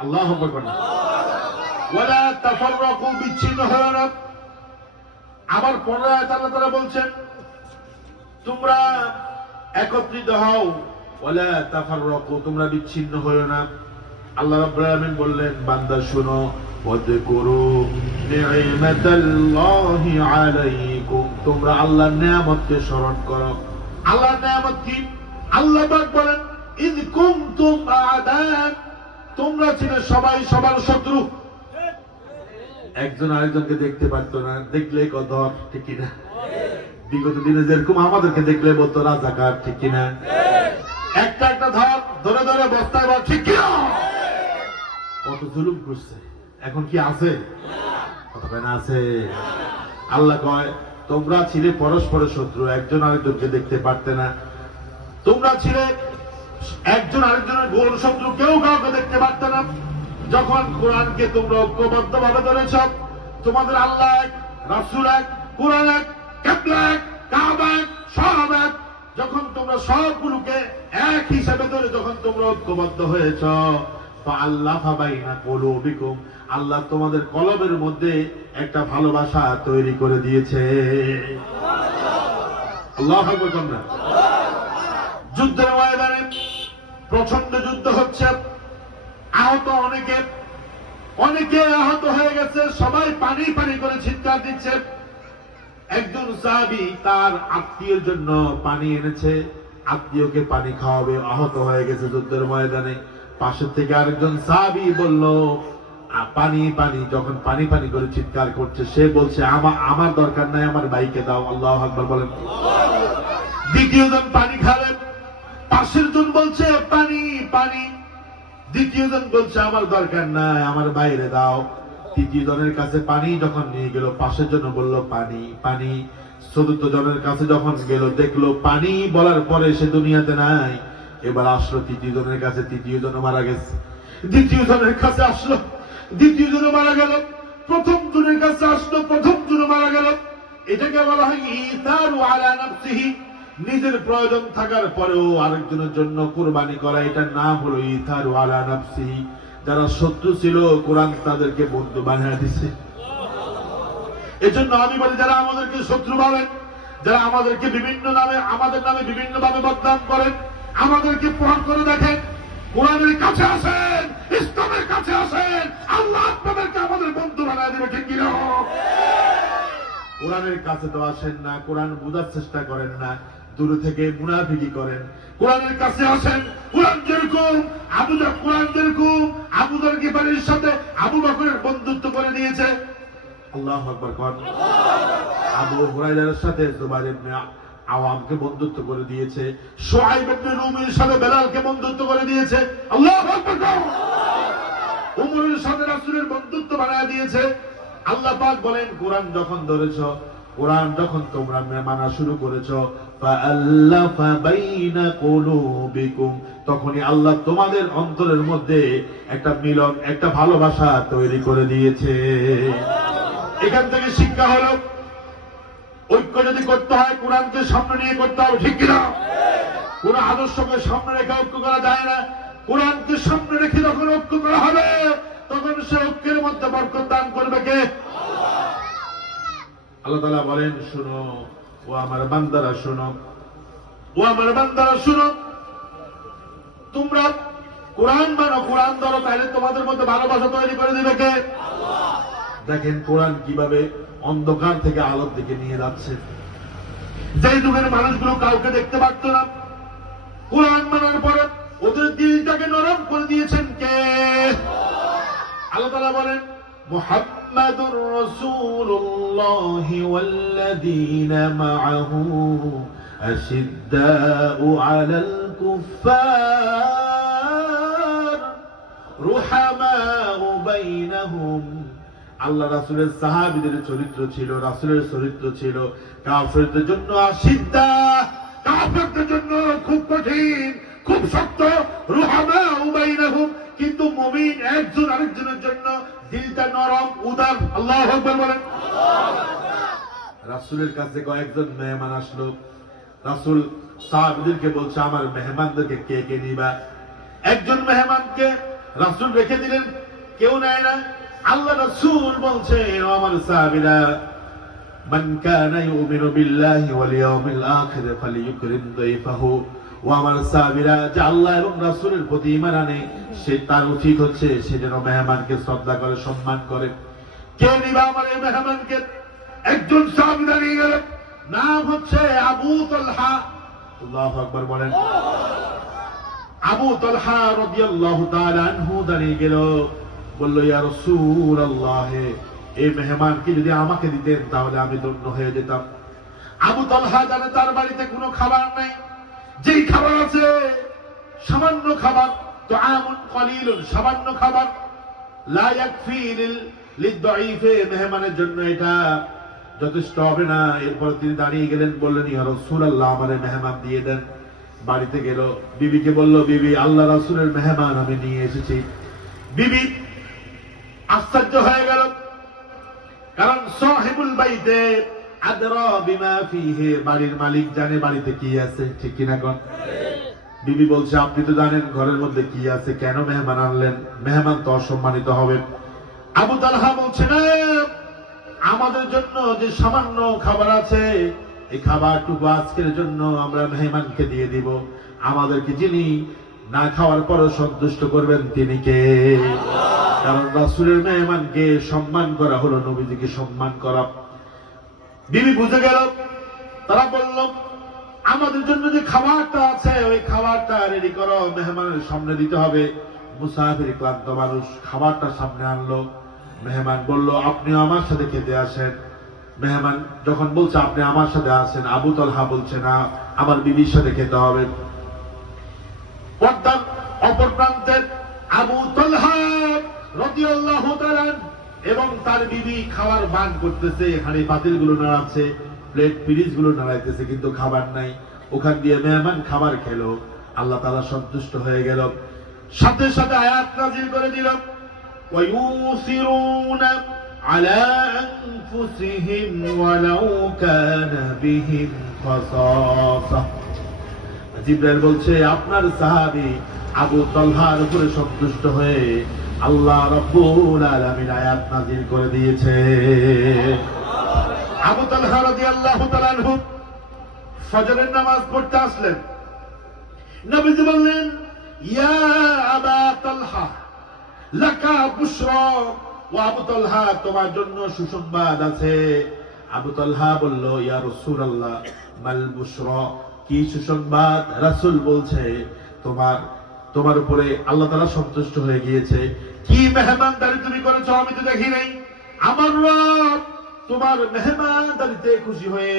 আল্লাহু আকবার। ওয়ালা তাফাররাকু, বিচ্ছিন্ন হয়ো না। আবার পরের আয়াতে আল্লাহ তাআলা বলছেন তোমরা একত্রিত হও, ওয়ালা তাফাররাকু, তোমরা বিচ্ছিন্ন হয়ো না। আল্লাহ রাব্বুল আলামিন বললেন বান্দা শুনো, ওয়াযকুরু নি'মাতাল্লাহি আলাইকুম, তোমরা আল্লাহর নিয়ামতকে স্মরণ করো। আল্লাহর নিয়ামত কি? আল্লাহ পাক বলেন, ইয কুনতুম আ'দান, তোমরা ছিলে সবাই সবার শত্রু, একজন আরেকজনকে দেখতে পারতো না, দেখলে কত ঠিক কিনা? বিগত দিনে যেরকম আমাদেরকে দেখলে বলতো রাজাকার, ঠিক কিনা? একটা একটা ধরে ধরে বস্তায় বল, ঠিক কিনা? কত জুলুম করছে, এখন কি আছে? কতখানি আছে? আল্লাহ কয়, তোমরা ছিলে পরস্পরের শত্রু, একজন আরেকজনকে দেখতে পারতে না। তোমরা ছিলে একজন আরেকজনের গোল শত্রু, কেউ কাউকে দেখতে পারতে না। যখন কোরআনকে তোমরা ঐক্যবদ্ধ ভাবে ধরেছ, তোমাদের আল্লাহ এক, রাসূল এক, কোরআন এক, কিবলা এক, কাবা এক, সব এক, যখন তোমরা সবগুলোকে এক হিসাবে ধরে যখন তোমরা ঐক্যবদ্ধ হয়েছ, ফাআল্লাফা বাইনা কুলুবিকুম, আল্লাহ তোমাদের কলবের মধ্যে একটা ভালোবাসা তৈরি করে দিয়েছে। আল্লাহু আকবার। না যুদ্ধের ময়দানে প্রচন্ড যুদ্ধ হচ্ছে, আহত অনেকে আহত হয়ে গেছে, সবাই পানি পানি করে চিৎকার দিচ্ছে। একজন সাহাবী তার আত্মীয়ের জন্য পানি এনেছে, আত্মীয়কে পানি খাওয়াবে, আহত হয়ে গেছে যুদ্ধের ময়দানে। পাশের থেকে আরেকজন সাহাবী বলল, পানি পানি, যখন পানি পানি করে চিৎকার করছে, সে বলছে আমার দরকার নাই, আমার ভাইকে দাও। আল্লাহু আকবার বলেন। দ্বিতীয় জন পানি খাবেন, পাশের জন বলছে পানি পানি, দ্বিতীয় জন বলছে আমার দরকার নাই, আমার বাইরে দাও। তৃতীয় জনের কাছে পানি যখন নিয়ে গেল, পাশের জন্য বলল পানি পানি। চতুর্থ জনের কাছে যখন গেল, দেখলো পানি বলার পরে সে দুনিয়াতে নাই। এবার আসলো তৃতীয় জনের কাছে, তৃতীয় জন মারা গেছে। দ্বিতীয় জনের কাছে আসলো, দ্বিতীয় জন মারা গেল। প্রথম জনের কাছে আসলো, প্রথম জন মারা গেল। এটাকে বলা হয় ইসারু আলা নাফসিহি, নিজের প্রয়োজন থাকার পরেও আরেকজনের জন্য কুরবানি করা, এটার নাম হলো ইসারু আলা নাফসিহি। যারা শত্রু ছিল, কোরআন তাদেরকে বন্ধু বানিয়ে দিছে। এজন্য আমি বলি, যারা আমাদেরকে শত্রু ভাবেন, যারা আমাদেরকে বিভিন্ন নামে, আমাদের নামে বিভিন্ন ভাবে বদনাম করেন, আমাদেরকে প্রহার করে দেখেন, কোরআনের কাছে আসেন, ইসলামের কাছে আসেন, আল্লাহ আপনাদেরকে আমাদের বন্ধু বানিয়ে দেবে, ঠিক কিনা? কোরআনের কাছে তো আসেন না, কোরআন বোঝার চেষ্টা করেন না, দূর থেকে মুনাফিকি করেন। কোরআনের কাছে আসেন, কোরআন যেরকম আবু যর গিফারির সাথে আবু বকরের বন্ধুত্ব করে দিয়েছে। আল্লাহু আকবার কোন। আবু হুরায়রার সাথে জুবাইর ইবনে আওয়ামকে বন্ধুত্ব করে দিয়েছে, শুআইব ইবনে রুমির সাথে বেলালকে বন্ধুত্ব করে দিয়েছে। আল্লাহু আকবার কোন। উমরের সাথে রাসূলের বন্ধুত্ব বানায় দিয়েছে। আল্লাহ পাক বলেন, কোরআন যখন ধরেছো, কোরআন যখন তোমরা মানা শুরু করেছো, ফাআল্লাফা বাইনা কুলুবিকুম, তখনই আল্লাহ তোমাদের অন্তরের মধ্যে একটা মিলন, একটা ভালোবাসা তৈরি করে দিয়েছে। এখান থেকে শিক্ষা হলো, ঐক্য যদি করতে হয়, কোরআনকে সামনে নিয়ে করতে হবে, ঠিক কিনা? কোন আদর্শকে সামনে রেখে ঐক্য করা যায় না। কোরআনকে সামনে রেখে যখন ঐক্য করা হবে, তখন সে ঐক্যের মধ্যে বরকত দান করবে কে? আল্লাহ তাআলা বলেন, শুনো ও আমার বান্দারা, শুনো ও আমার বান্দারা, শুনো, তোমরা কোরআন মানো, কোরআন ধরো, তাহলে তোমাদের মধ্যে ভালোবাসা তৈরি করে দিবে কে? দেখেন কোরআন কিভাবে অন্ধকার থেকে আলোর দিকে নিয়ে যাচ্ছে। যে যুগের মানুষগুলো কাউকে দেখতে পারত না, কোরআন মানার পরে ওদের দিলটাকে নরম করে দিয়েছেন কে? আল্লাহ তাআলা বলেন, মুহাম্মাদুর রাসূলুল্লাহি ওয়াল্লাযীনা মাআহু আশিদ্দাউ আলাল কুফফার রুহামাউ বাইনাহুম। আল্লাহ রাসূলের সাহাবীদের চরিত্র ছিল, রাসূলের চরিত্র ছিল কাফেরদের জন্য আশিদ্দা, কাফেরদের জন্য খুব কঠিন, খুব শক্ত, রুহামাউ বাইনাহুম, কিন্তু মুমিন একজন আরেকজনের জন্য দিলটা নরম, উদার। আল্লাহু আকবার বলেন। রাসূলের কাছে কয়েকজন মেহমান আসলো, রাসূল সাহাবীদেরকে বলছে, আমার মেহমানদেরকে কে কে নিবা? একজন মেহমানকে রাসূল রেখে দিলেন, কেউ নেয় না। আল্লাহ রাসূল বলছে, আমার সাহাবীরা, মান কানা ইউমিনু বিল্লাহি ওয়াল ইয়াউমিল আখির ফালিয়ুকরিম দাইফাহু ও আমার সাহাবীরা, যে আল্লাহ এবং রাসূলের প্রতি ঈমান আনে, সে তার উচিত হচ্ছে সে যেন মেহমানকে শ্রদ্ধা করে, সম্মান করে। কে নিবা আমার এই মেহমানকে? একজন সাহাবী দাঁড়িয়ে গেল, নাম হচ্ছে আবু তালহা। আল্লাহু আকবার বলেন। আবু তালহা রাদিয়াল্লাহু তাআলা আনহু দাঁড়িয়ে গেল, বলল, ইয়া রাসূলুল্লাহ, এই মেহমানকে যদি আমাকে দিতেন তাহলে আমি ধন্য হয়ে যেতাম। আবু তালহা জানে তার বাড়িতে কোনো খাবার নাই, যেই খাবার আছে সামান্য খাবার, তো আমুন কলিলুন, সামান্য খাবার, লা ইয়াকফি লিদ-দাঈফে, মেহমানের জন্য এটা যথেষ্ট হবে না। এরপর তিনি দাঁড়িয়ে গেলেন, বললেন, ইয়া রাসূলুল্লাহ, আমারে মেহমান দিয়ে দেন। বাড়িতে গেল, বিবিকে বলল, বিবি, আল্লাহ রাসূলের মেহমান আমি নিয়ে এসেছি। বিবি আশ্চর্য হয়ে গেল, কারণ সাহিবুল বাইতে আদরা বিমা ফিহি, বাড়ির মালিক জানে বাড়িতে কি আছে, ঠিক কিনা কোন? বিবি বলছে, আপনি তো জানেন ঘরের মধ্যে কি আছে, কেন মেহমান আনলেন? মেহমান তো অসম্মানিত হবে। আবু তালহা বলছে, না, আমাদের জন্য যে সামান্য খাবার আছে, এই খাবারটুকু আজকের জন্য আমরা মেহমানকে দিয়ে দিব। আমাদেরকে যিনি না খাওয়ার পরও সন্তুষ্ট করবেন তিনি কে? কারণ রাসূলের মেহমানকে সম্মান করা হলো নবীজিকে সম্মান করা। বিবি বুঝে গেল। তারা বলল, আমাদের জন্য যে খাবারটা আছে ওই খাবারটা রেডি করো, মেহমানের সামনে দিতে হবে। মুসাফির ক্লান্ত মানুষ খাবারটা সামনে আনলো। মেহমান বলল, আপনিও আমার সাথে খেতে আসেন। মেহমান যখন বলছে আপনি আমার সাথে আসেন, আবু তালহা বলছে, না, আমার বিবির সাথে খেতে হবে। পর্দার অপর প্রান্তে আবু তালহা রাদিয়াল্লাহু তাআলা এবং তার বিবি খাবার বান করতেছে, হাঁড়ি পাতিল গুলো নাড়াচ্ছে, প্লেট পিরিচ গুলো নাড়াইতেছে, কিন্তু খাবার নাই। ওখান দিয়ে মেহমান খাবার খেলো, আল্লাহ তাআলা সন্তুষ্ট হয়ে গেল। সাথে সাথে আয়াত নাযিল করে দিল, وَيُؤْثِرُونَ عَلَى أَنفُسِهِمْ وَلَوْ كَانَ بِهِمْ خَصَاصَةٌ। জিবরাইল বলছে, আপনার সাহাবী আবু তালহার উপরে সন্তুষ্ট হয়ে আল্লাহ রাব্বুল আলামিন আয়াত নাযিল করে দিয়েছে। আবু তালহা রাদিয়াল্লাহু তাআলা আনহু ফজরের নামাজ পড়তে আসলেন। নবীজি বললেন, ইয়া আবা তালহা লাকা বুশরা, ও আবু তালহা, তোমার জন্য সুসংবাদ আছে। আবু তালহা বলল, ইয়া রাসূলুল্লাহ, মাল বুশরা, কি সুসংবাদ? রাসূল বলছে, তোমার উপরে আল্লাহ তাআলা সন্তুষ্ট হয়ে গিয়েছে। কি মেহমানদারি তুমি করেছো আমি তো দেখি নাই। আমার রব তোমার মেহমানদারিতে খুশি হয়ে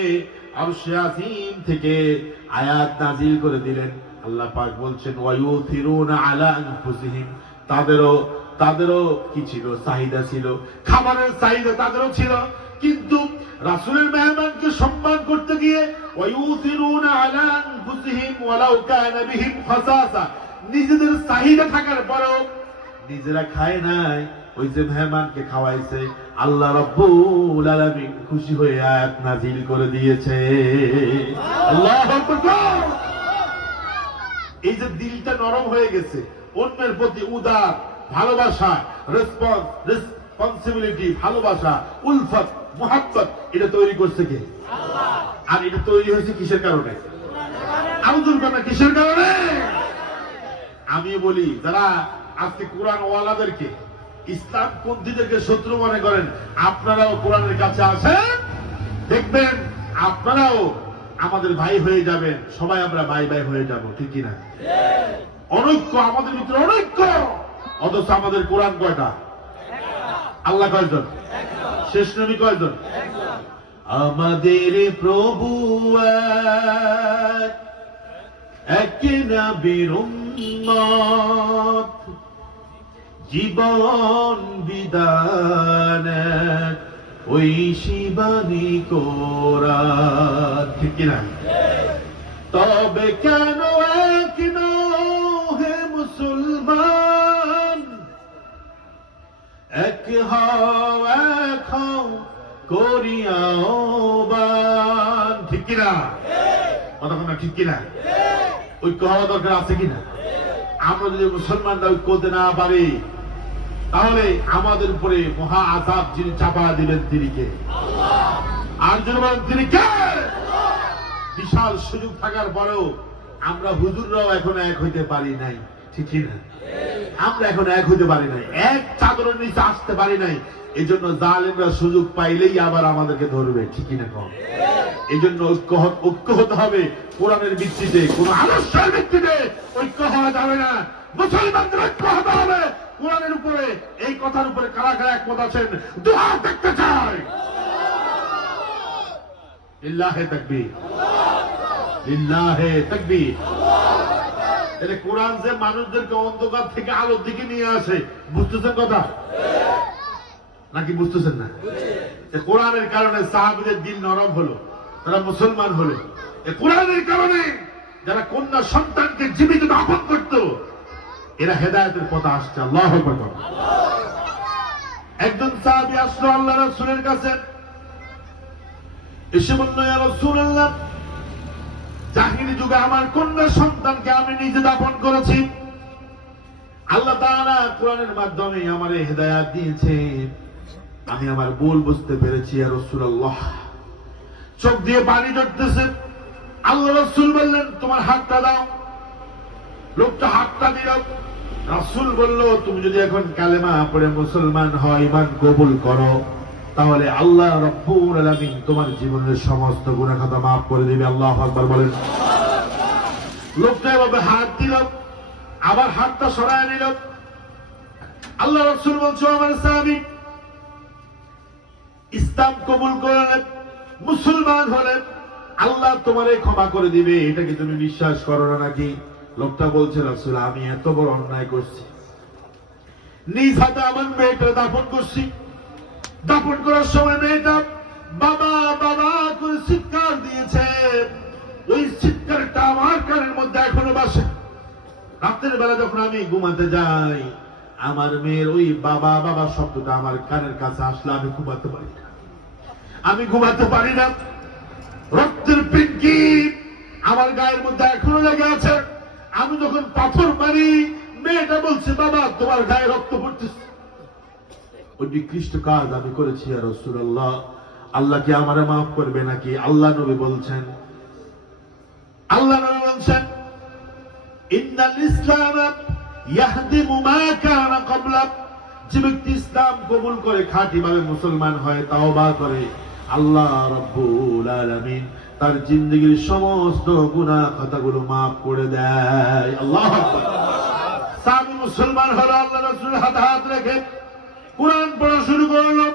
আরশে আযীম থেকে আয়াত নাযিল করে দিলেন। আল্লাহ পাক বলছেন, ওয়ায়ুথিরুনা আলা আনফুসিহিম, তাদেরও কি ছিল? চাহিদা ছিল, খাবারের চাহিদা তাদেরও ছিল, কিন্তু রাসূলের মেহমানকে সম্মান করতে গিয়ে ওয়ায়ুথিরুনা আলা আনফুসিহিম ওয়ালাউ কানা বিহিম খাসাসা, নিজেদের চাহিদা থাকার পরেও নিজেরা খায় নাই, ওই যে মেহমানকে খাওয়াইছে, আল্লাহ রাব্বুল আলামিন খুশি হয়ে আয়াত নাযিল করে দিয়েছে। আল্লাহু আকবার। এই যে দিলটা নরম হয়ে গেছে, অন্যের প্রতি উদার ভালোবাসা, রেসপন্সিবিলিটি, ভালোবাসা, উলফত, মুহাব্বত, এটা তৈরি করছে কে? আল্লাহ। আর এটা তৈরি হয়েছে কিসের কারণে? আউযুল কারণে। কিসের কারণে? আমি বলি, যারা আজকে কোরআন ওয়ালাদেরকে, ইসলাম পন্থীদেরকে শত্রু মনে করেন, আপনারাও কোরআনের কাছে আসেন, দেখবেন আপনারাও আমাদের ভাই হয়ে যাবেন, সবাই আমরা ভাই ভাই হয়ে যাব, ঠিক কিনা? অনৈক্য আমাদের ভিতরে, অনৈক্য, অথচ আমাদের কোরআন কয়টা? আল্লাহ কয়জন? শেষ নবী কয়জন? আমাদের প্রভু এক নবীর উম্মত, জীবন বিধান ওই শিবানী কোরআন, ঠিক কিনা? তবে কেন এক হে মুসলমান, এক হও এক হও করিয়া আহ্বান, ঠিক কিনা? কতক্ষণ না, ঠিক কিনা? ঐক্য হওয়া দরকার আছে কিনা? আমরা যদি মুসলমানরা ঐক্য হতে না পারি, তাহলে আমাদের উপরে মহা আযাব যিনি চাপা দিবেন তিনি কে? আল্লাহ। আর যদি বলেন তিনি কে? বিশাল সুযোগ থাকার পরেও আমরা হুজুররাও এখন এক হইতে পারি নাই, ঠিক না? আমরা এখন এক হইতে পারি নাই, এক চাদরের নিচে আসতে পারি নাই। এই জন্য জালেমরা সুযোগ পাইলেই আবার আমাদেরকে ধরবে, ঠিক না? কম এই জন্য ঐক্য হতে হবে কোরআনের ভিত্তিতে, কোন আদর্শের ভিত্তিতে ঐক্য হওয়া যাবে না। মুসলমানদের ঐক্য হতে হবে কোরআনের উপরে। এই কথার উপরে কারা কারা একমত আছেন? দুয়া দেখতে চাই। লিল্লাহে তাকবীর, লিল্লাহে তাকবীর। এটা কোরআন যে মানুষদেরকে অন্ধকার থেকে আলোর দিকে নিয়ে আসে, বুঝতেছেন কথা নাকি বুঝতেছেন না? কোরআনের কারণে সাহাবীদের দিল নরম হলো, তারা মুসলমান হলো। কোরআনের কারণে যারা কন্যা সন্তানকে জীবিত দাফন করত, এরা হেদায়েতের পথে আসছে। আল্লাহু আকবার। একজন সাহাবী আসলো আল্লাহ রাসূলের কাছে, এসে বলল, ইয়া রাসূলুল্লাহ, জাহিলি যুগে আমার কন্যা সন্তানকে আমি নিজে দাফন করেছি। আল্লাহ তাআলা কোরআনের মাধ্যমে আমারে হেদায়েত দিয়েছেন, আমি আমার ভুল বুঝতে পেরেছি ইয়া রাসূলুল্লাহ। চোখ দিয়ে পানি ঝরতেছে। আল্লাহ রাসূল বললেন, তোমার হাতটা দাও। লোকটা হাতটা দিল। রাসূল বলল, তুমি যদি এখন কালেমা পড়ে মুসলমান হয়, ঈমান কবুল করো, তাহলে আল্লাহ রাব্বুল আলামিন তোমার জীবনের সমস্ত গুনাহ খাতা maaf করে দিবে। আল্লাহু আকবার বলেন। লোকটা এভাবে হাত দিল, আবার হাতটা সরায় নিল। আল্লাহ রাসূল বলছে, আমার সাহাবী, ইসলাম কবুল করলেন, মুসলমান হলেন, আল্লাহ তোমারে ক্ষমা করে দিবে, এটা কি তুমি বিশ্বাস করো না নাকি? লোকটা বলছে, রাসূল, আমি এত বড় অন্যায় করছি, নিজ হাতে আমার মেয়েটা দাফন করছি। দাফন করার সময় মেয়েটা বাবা বাবা করে চিৎকার দিয়েছে। ওই চিৎকারটা আমার কানের মধ্যে এখনো বাসে। রাতের বেলা যখন আমি ঘুমাতে যাই, আমার মেয়ের ওই বাবা বাবা শব্দটা আমার কানের কাছে আসলে আমি ঘুমাতে পারি না, আমি ঘুমাতে পারি না। রক্তের পিঙ্কি আমার গায়ের মধ্যে এখনো লেগে আছে। আমি যখন পাথর মারি, মেয়েটা বলছে, বাবা তোমার গায়ে রক্ত পড়তেছে। ওই নিকৃষ্ট কাজ আমি করেছি ইয়া রাসূলুল্লাহ, আল্লাহ কি আমারে মাফ করবে নাকি? আল্লাহ নবী বলছেন, ইন্নাল ইসলাম ইয়াহদিমু মা কানা ক্বাবলা। যে ব্যক্তি ইসলাম কবুল করে, খাঁটিভাবে মুসলমান হয়, তাওবা করে, আল্লাহ রাব্বুল আলামিন তার জিন্দেগীর সমস্ত গুনাহ খাতাগুলো maaf করে দেয়। আল্লাহু আকবার। সাহাবী মুসলমান হলো, আল্লাহ রাসূলের হাতে হাত রেখে কুরআন পড়া শুরু করলো।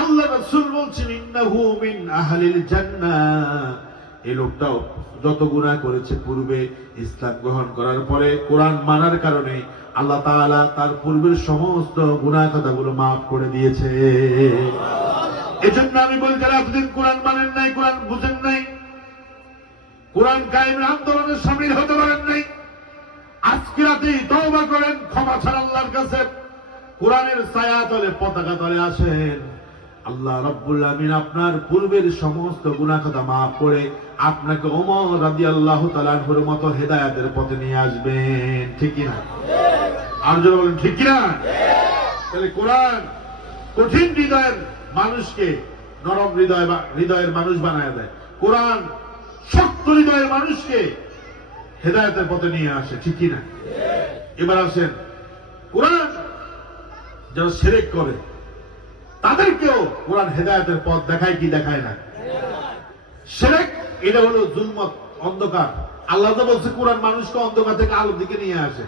আল্লাহ রাসূল বলছেন, ইন্নাহু মিন আহলিল জান্নাহ। এই লোকটাও যত গুনাহ করেছে পূর্বে, ইসলাম গ্রহণ করার পরে কোরআন মানার কারণে আল্লাহ তাআলা তার পূর্বের সমস্ত গুনাহ খাতাগুলো maaf করে দিয়েছে। এজন্য আমি বলি, যারা এতদিন কোরআন মানেন নাই, কোরআন বুঝেন নাই, কোরআন কায়েমের আন্দোলনে শামিল হতে পারেন নাই, আজকে রাতেই তওবা করেন, ক্ষমা চান আল্লাহর কাছে। কোরআনের ছায়া তলে, পতাকা তলে আসেন। আল্লাহ রাব্বুল আমিন আপনার পূর্বের সমস্ত গুনাহ খাতা maaf করে আপনাকে ওমর রাদিয়াল্লাহু তাআলা আনহুর মতো হেদায়েতের পথে নিয়ে আসবেন, ঠিক কি না? আর যারা বলেন ঠিক কি না? তাহলে কোরআন কঠিন হৃদয়ের মানুষকে নরম হৃদয়ের মানুষ বানায় দেয়। কোরআন শক্ত হৃদয়ের মানুষকে হেদায়েতের পথে নিয়ে আসে, ঠিক কি না? এবার আসেন, কোরআন যারা শিরক করে তাদেরকেও কোরআন হেদায়েতের পথ দেখায় কি দেখায় না? শিরক এটা হলো জুলমত, অন্ধকার। আল্লাহ তো বলছে কোরআন মানুষকে অন্ধকার থেকে আলোর দিকে নিয়ে আসে।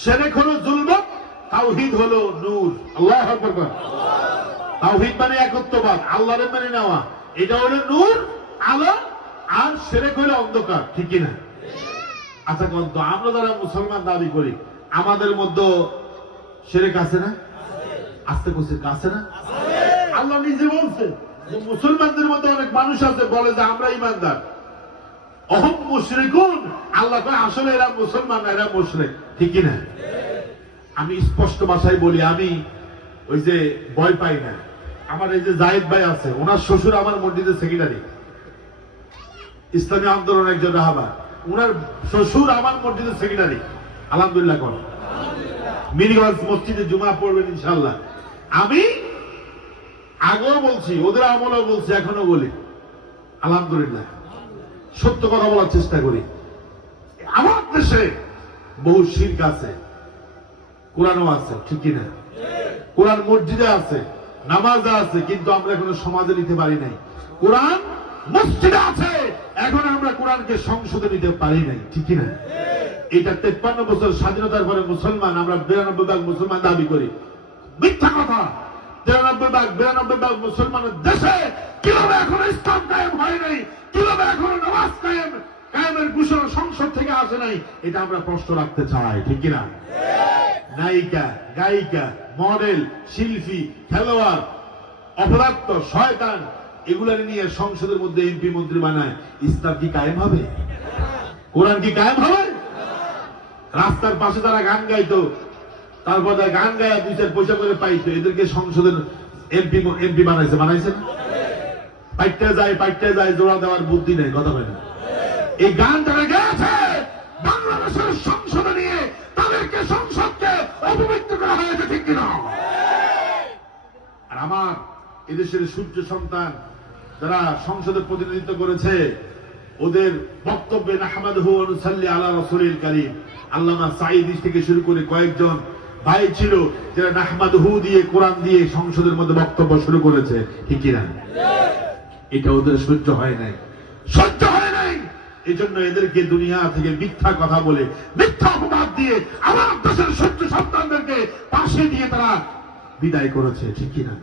শিরক হলো জুলমত, তাওহীদ হলো নূর। আল্লাহু আকবার। তাওহীদ মানে একত্ববাদ, আল্লাহর মানে নেওয়া, এটা হলো নূর, আলো, আর শিরক হলো অন্ধকার, ঠিক কি না? আচ্ছা কোন তো আমরা যারা মুসলমান দাবি করি, আমাদের মধ্যে শিরক আছে না? আস্তে কুসির আছে না? আল্লাহ নিজে বলছে যে মুসলমানদের মধ্যে অনেক মানুষ আছে বলে যে আমরা ইমানদার, অহম মুশরিকুন। আল্লাহ কয় আসলে এরা মুসলমান না, এরা মুশরিক, ঠিক কি না? আমি স্পষ্ট ভাষায় বলি, আমি ওই যে ভয় পাই না। আমার এই যে জাহিদ ভাই আছে, ওনার শ্বশুর আমার মসজিদের সেক্রেটারি, ইসলামী আন্দোলন একজন রাহাবার, ওনার শ্বশুর আমার মসজিদের সেক্রেটারি। আলহামদুলিল্লাহ কোন মিরগঞ্জ মসজিদে জুমা পড়বেন ইনশাআল্লাহ। আমি আগেও বলছি, ওদের আমলেও বলছি, এখনো বলি, আলহামদুলিল্লাহ সত্য কথা বলার চেষ্টা করি। আমার দেশে বহু শিরক আছে, কোরআনও আছে, ঠিক কিনা? কোরআন মসজিদে আছে, নামাজে আছে, কিন্তু আমরা এখনো সমাজে নিতে পারি নাই। কোরআন মসজিদে আছে, এখন আমরা কোরআনকে সংসদে নিতে পারি নাই, ঠিক কিনা? এটা 53 বছর স্বাধীনতার পরে মুসলমান, আমরা 92 ভাগ মুসলমান দাবি করি। মিথ্যা কথা। 93 ভাগ মুসলমানের দেশে কিভাবে এখন ইসলাম কায়েম হয় নাই, কিভাবে এখন নামাজ কায়েমের ঘোষণা সংসদ থেকে আসে নাই, এটা আমরা প্রশ্ন রাখতে চাই, ঠিক কিনা? নায়িকা, গায়িকা, মডেল, শিল্পী, খেলোয়াড়, অপদার্থ, শয়তান, এগুলা নিয়ে সংসদের মধ্যে এমপি মন্ত্রী বানায়। ইসলাম কি কায়েম হবে? কোরআন কি কায়েম হবে? রাস্তার পাশে তারা গান গাইতো, তারপর গান গায়া 2-4 পয়সা করে পাইতো, এদেরকে সংসদের এমপি বানাইছে। পাইটে যায়, জোড়া দেওয়ার বুদ্ধি নেই, কথা বলে না। এই গান তারা গেছে বাংলাদেশের সংসদে নিয়ে, তাদেরকে সংসদকে অপবিত্র করা হয়েছে, ঠিক কিনা? আর আমার এদেশের সূর্য সন্তান যারা সংসদে প্রতিনিধিত্ব করেছে, ওদের বক্তব্যে নাহমাদুহু ওয়া নুসাল্লি আলা রাসূলিল কারীম, আল্লামা সাঈদী থেকে শুরু করে কয়েকজন ভাই ছিল যারা নাহমাদুহু দিয়ে, কোরআন দিয়ে সংসদের মধ্যে বক্তব্য শুরু করেছে, ঠিক কিনা? এটা ওদের সহ্য হয় নাই। এই জন্য এদেরকে দুনিয়া থেকে মিথ্যা কথা বলে, মিথ্যা অপবাদ দিয়ে আমার দেশের সূর্য সন্তানদেরকে পাশে দিয়ে তারা বিদায় করেছে, ঠিক কিনা?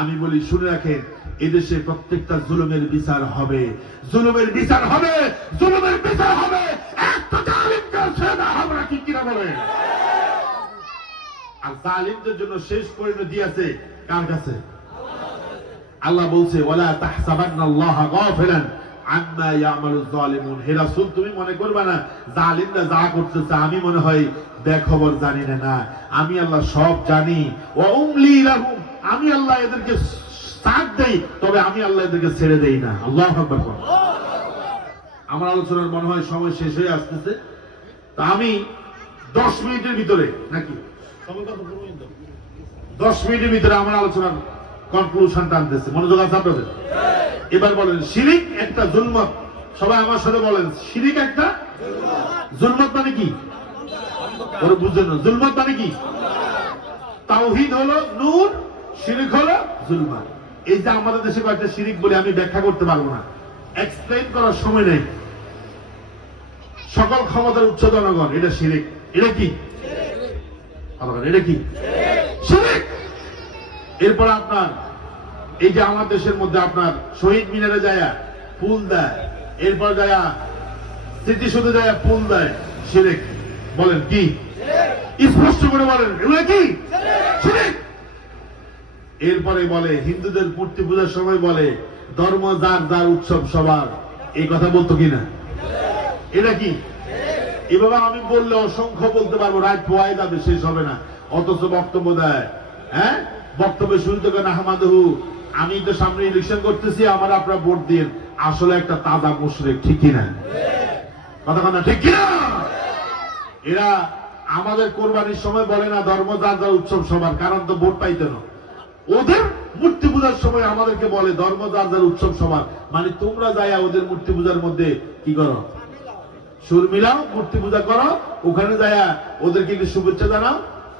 আমি বলি, শুনে রাখেন, এদেশে প্রত্যেকটা জুলুমের বিচার হবে, জুলুমের বিচার হবে, জুলুমের বিচার হবে। একটা জালিমকে ছেড়ে দেওয়া হবে না, ঠিক কিনা বলে? আর জালিমদের জন্য শেষ পরিণতি আছে কার কাছে? আল্লাহ বলছে, ওয়ালা তাহসাবান্নাল্লাহা গাফিলান আম্মা ইয়ামালুয যালিমুন। হে রাসূল, তুমি মনে করবে না জালিমরা যা করতেছে আমি মনে হয় বেখবর জানি না। আমি আল্লাহ সব জানি। ওয়া উমলি লাহুম, আমি আল্লাহ এদেরকে সাথ দেই, তবে আমি আল্লাহ এদেরকে ছেড়ে দেই না। আল্লাহু আকবার। আমার আলোচনার মনে হয় সময় শেষ হয়ে আসতেছে, তা আমি 10 মিনিটের ভিতরে, নাকি 10 মিনিটের ভিতরে আমার আলোচনার কনক্লুশন টানতেছে। মনোযোগ আছে আপনাদের? এবার বলেন, শিরিক একটা জুলমত। সবাই আমার সাথে বলেন, শিরিক একটা জুলমত। মানে কি? ওরা বুঝেন না। জুলমত মানে কি? তাওহীদ হলো নূর, শিরিক হলো জুলমত। এই যে আমাদের দেশে কয়েকটা শিরিক বলে আমি ব্যাখ্যা করতে পারবো না, এক্সপ্লেইন করার সময় নেই। সকল ক্ষমতার উচ্চ জনগণ, এটা শিরিক। এটা কি? এটা কি শিরিক? এরপর আপনার এই যে আমার দেশের মধ্যে আপনার শহীদ মিনারে যায় ফুল দেয়, এরপর যায় স্মৃতিসৌধে যায় ফুল দেয়, শিরিক। বলেন কি? স্পষ্ট করে বলেন, এগুলো কি শিরিক? এরপরে বলে হিন্দুদের মূর্তি পূজার সময় বলে ধর্ম যার যার, উৎসব সবার। এই কথা বলতো কিনা? এটা কি? এভাবে আমি বললে অসংখ্য বলতে পারবো, রাত পোয়াই যাবে, শেষ হবে না। অথচ বক্তব্য দেয়, হ্যাঁ, বক্তব্য শুনতে কেন আহমাদহু, আমি তো সামনে ইলেকশন করতেছি, আমার আপনারা ভোট দিন। আসলে একটা তাজা মুশরিক, ঠিক কিনা? কথা কথা ঠিক কিনা? এরা আমাদের কোরবানির সময় বলে না ধর্ম যার যার, উৎসব সবার, কারণ তো ভোট পাইতে না। ওদের মূর্তি পূজার সময় আমাদেরকে বলে ধর্ম যার যার, উৎসব সবার। মানে তোমরা যাইয়া ওদের মূর্তি পূজার মধ্যে কি করো? সুর মিলাও, মূর্তি পূজা করো, ওখানে যাইয়া ওদেরকে একটু শুভেচ্ছা জানাও।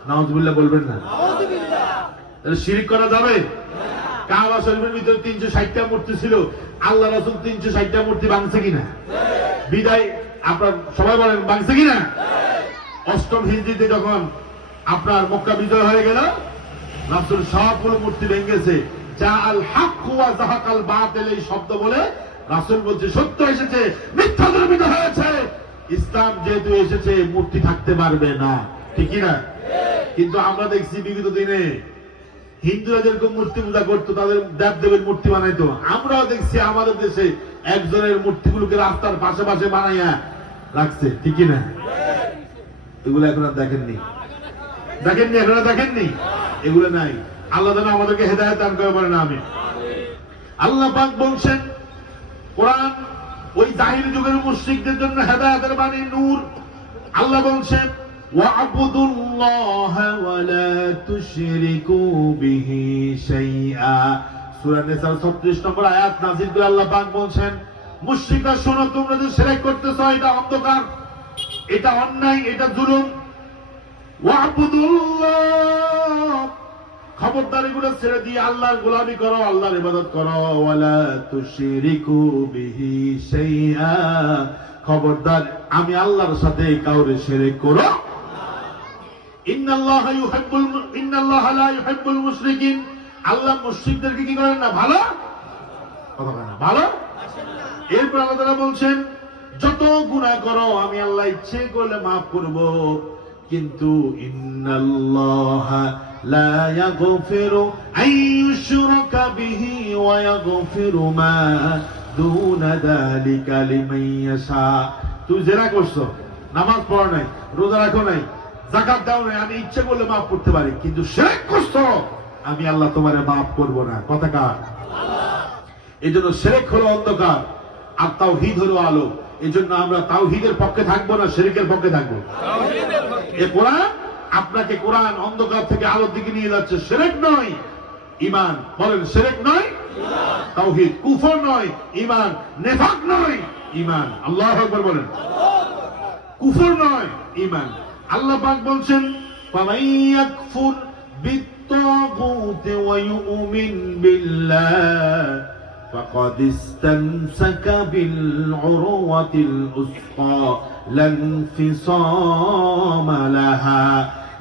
নাউজুবিল্লাহ বলবেন না? তাহলে শিরিক করা যাবে? কাবা শরীফের ভিতরে 360টা মূর্তি ছিল, আল্লাহ রাসূল 360টা মূর্তি ভাঙছে কিনা? বিদায় আপনার সবাই বলেন, ভাঙছে কিনা? 8ম হিজরিতে যখন আপনার মক্কা বিজয় হয়ে গেল, রাসূল সবগুলো মূর্তি ভেঙেছে। যা আল হক ওয়া যাহাকাল বাতিল, এই শব্দ বলে রাসূল বলছে সত্য এসেছে, মিথ্যা দূরীভূত হয়েছে। ইসলাম যেহেতু এসেছে, মূর্তি থাকতে পারবে না, ঠিক না? কিন্তু আমরা দেখছি বিগত দিনে হিন্দুরা যেরকম মূর্তি পূজা করতো, তাদের দেব দেবের মূর্তি বানাইতো। আমরাও দেখছি আমাদের দেশে একজনের মূর্তিগুলোকে রাস্তার পাশে পাশে বানাইয়া রাখছে, ঠিক না? এগুলো এখন আর দেখেননি, এখন আর দেখেননি, এগুলো নাই। আল্লাহ যেন আমাদেরকে হেদায়েত দান করে, বলেন আমিন। আল্লাহ পাক বলছেন কোরআন ওই জাহিলি যুগের মুশরিকদের জন্য হেদায়েতের বাণী, নূর। আল্লাহ বলছেন ওয়া'বুদুল্লাহা ওয়া লা তুশরিকু বিহি শাইআ। সূরা নিসার 36 নম্বর আয়াত নাযিল করে আল্লাহ পাক বলছেন মুশরিকরা শোনো, তোমরা যে শিরক করতেছ এটা অন্ধকার, এটা অন্যায়, এটা জুলুম। ওয়াবুদুল্লাহ, খবরদার এগুলো ছেড়ে দিয়ে আল্লাহর গোলামি করো, আল্লাহর ইবাদত করো। ওয়ালা তুশরিকু বিহি শাইআ, খবরদার আমি আল্লাহর সাথে কাউরে শিরক করো। ইন্নাল্লাহা লা ইউহিব্বুল মুশরিকিন, আল্লাহ মুশরিকদেরকে কি করেন না, ভালো কথা বলেন না, ভালো। এরপর আল্লাহ তাআলা বলছেন যত গুনাহ করো আমি আল্লাহ ইচ্ছে করলে মাফ করব, কিন্তু ইন্নাল্লাহা লা ইয়াগফিরু আন ইউশরাকা বিহি ওয়া ইয়াগফিরু মা দুনা যালিকা লিমান ইয়াশা। তুই জেনা করছো, নামাজ পড়ো নাই, রোজা রাখো নাই, যাকাত দাও নাই, আমি ইচ্ছে করলে মাফ করতে পারি, কিন্তু শিরক করছো আমি আল্লাহ তোমারে মাফ করব না। কথা কার? আল্লাহ। এজন্য শিরক হলো অন্ধকার আর তাওহীদ হলো আলো। এজন্য আমরা তাওহীদের পক্ষে থাকবো না, শিরকের পক্ষে থাকবো। তাওহীদের পক্ষে। এই কোরআন আপনাকে, কোরআন অন্ধকার থেকে আলোর দিকে নিয়ে যাচ্ছে। শিরক নয় ঈমান, বলেন শিরক নয় ঈমান, তাওহীদ কুফর নয় ঈমান, নিফাক নয় ঈমান। আল্লাহু আকবার বলেন। কুফর নয় ঈমান। আল্লাহ পাক বলছেন ফামান ইয়াকফুর বিত-তাগুত ওয়া ইউমিন বিল্লাহ ফাকাদ ইসতামসাকা বিল উরওয়াতিল উসকা লা ইনফিসামা লাহা।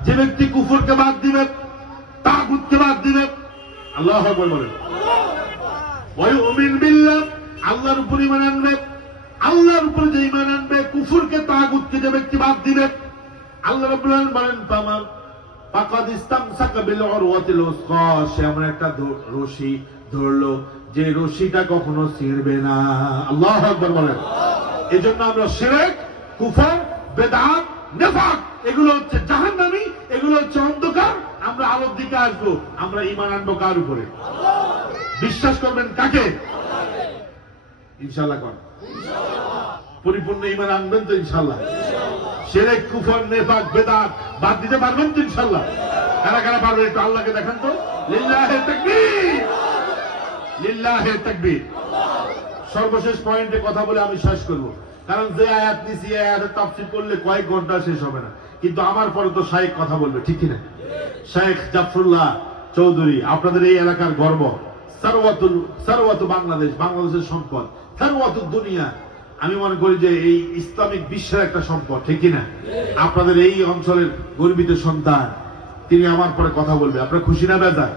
যে ব্যক্তি কুফরকে বাদ দিবে, তাগুতকে বাদ দিবে, আল্লাহু আকবার বলেন, ওয়া ইউমিন বিল্লাহ, আল্লাহর উপর ঈমান আনবে, আল্লাহর উপর যে ঈমান আনবে, কুফরকে তাগুতকে যে ব্যক্তি বাদ দিবে, আল্লাহ রাব্বুল আলামিন বলেন তামাম ফাকাদ ইসতামসাকা বিল উরওয়াতিল উসকা, সে এমন একটা রশি ধরলো যে রশিটা কখনো ছিঁড়বে না। আল্লাহু আকবার বলেন। এজন্য আমরা শিরক, কুফর, বেদাত, নিফাক এগুলো হচ্ছে জাহান্নামী, এগুলো হচ্ছে অন্ধকার। আমরা আলোর দিকে আসবো, আমরা ঈমান আনবো কার উপরে? আল্লাহ। বিশ্বাস করবেন কাকে? আল্লাহকে। ইনশাআল্লাহ কোন ইনশাআল্লাহ পরিপূর্ণ ঈমান আনবেন তো ইনশাআল্লাহ। শিরক, কুফর, নিফাক, বেদাত বাদ দিতে পারবেন তো ইনশাআল্লাহ? কারা কারা পারবে একটু আল্লাহকে দেখান তো। লিল্লাহি তাকবীর, লিল্লাহি তাকবীর। সর্বশেষ পয়েন্টে কথা বলে আমি শেষ করব, কারণ যে আয়াত নিছি এই আয়াতের তাফসীর করলে কয়েক ঘন্টা শেষ হবে না, কিন্তু আমার পরে তো শাইখ কথা বলবে, ঠিক কি না? শেখ জাফরুল্লাহ চৌধুরী, আপনাদের এই এলাকার গর্ব, সারওয়াতু বাংলাদেশ, বাংলাদেশের সম্পদ, সারওয়াতু দুনিয়া। আমি মনে করি যে এই ইসলামিক বিশ্বের একটা সম্পদ, ঠিক কিনা? আপনাদের এই অঞ্চলের গর্বিত সন্তান, তিনি আমার পরে কথা বলবে। আপনারা খুশি না বেজার?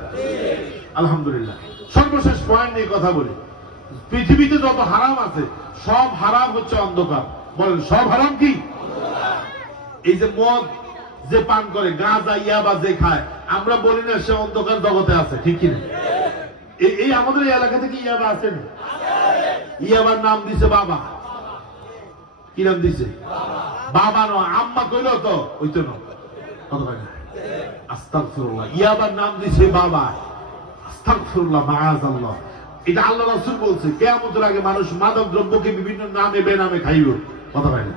আলহামদুলিল্লাহ। সর্বশেষ পয়েন্ট নিয়ে কথা বলি। পৃথিবীতে যত হারাম আছে সব হারাম হচ্ছে অন্ধকার। বলেন সব হারাম কি? এই যে মদ যে পান করে, গাঁজা, ইয়াবা যে খায়, আমরা বলি না সে অন্ধকার জগতে আছে, ঠিক কিনা? এই আমাদের এই এলাকা থেকে ইয়াবা আছেন, ইয়াবার নাম দিছে বাবা। কি নাম দিছে? বাবা নয়, আম্মা কইলো তো ওই তো নয়। কত ভাই? আস্তাগফিরুল্লাহ। ইয়াবার নাম দিছে বাবা। আস্তাগফিরুল্লাহ, মাআযাল্লাহ। এটা আল্লাহ রাসূল বলছে কিয়ামতের আগে মানুষ মাদক দ্রব্যকে বিভিন্ন নামে বেনামে খাইবে। কথা ভাই না?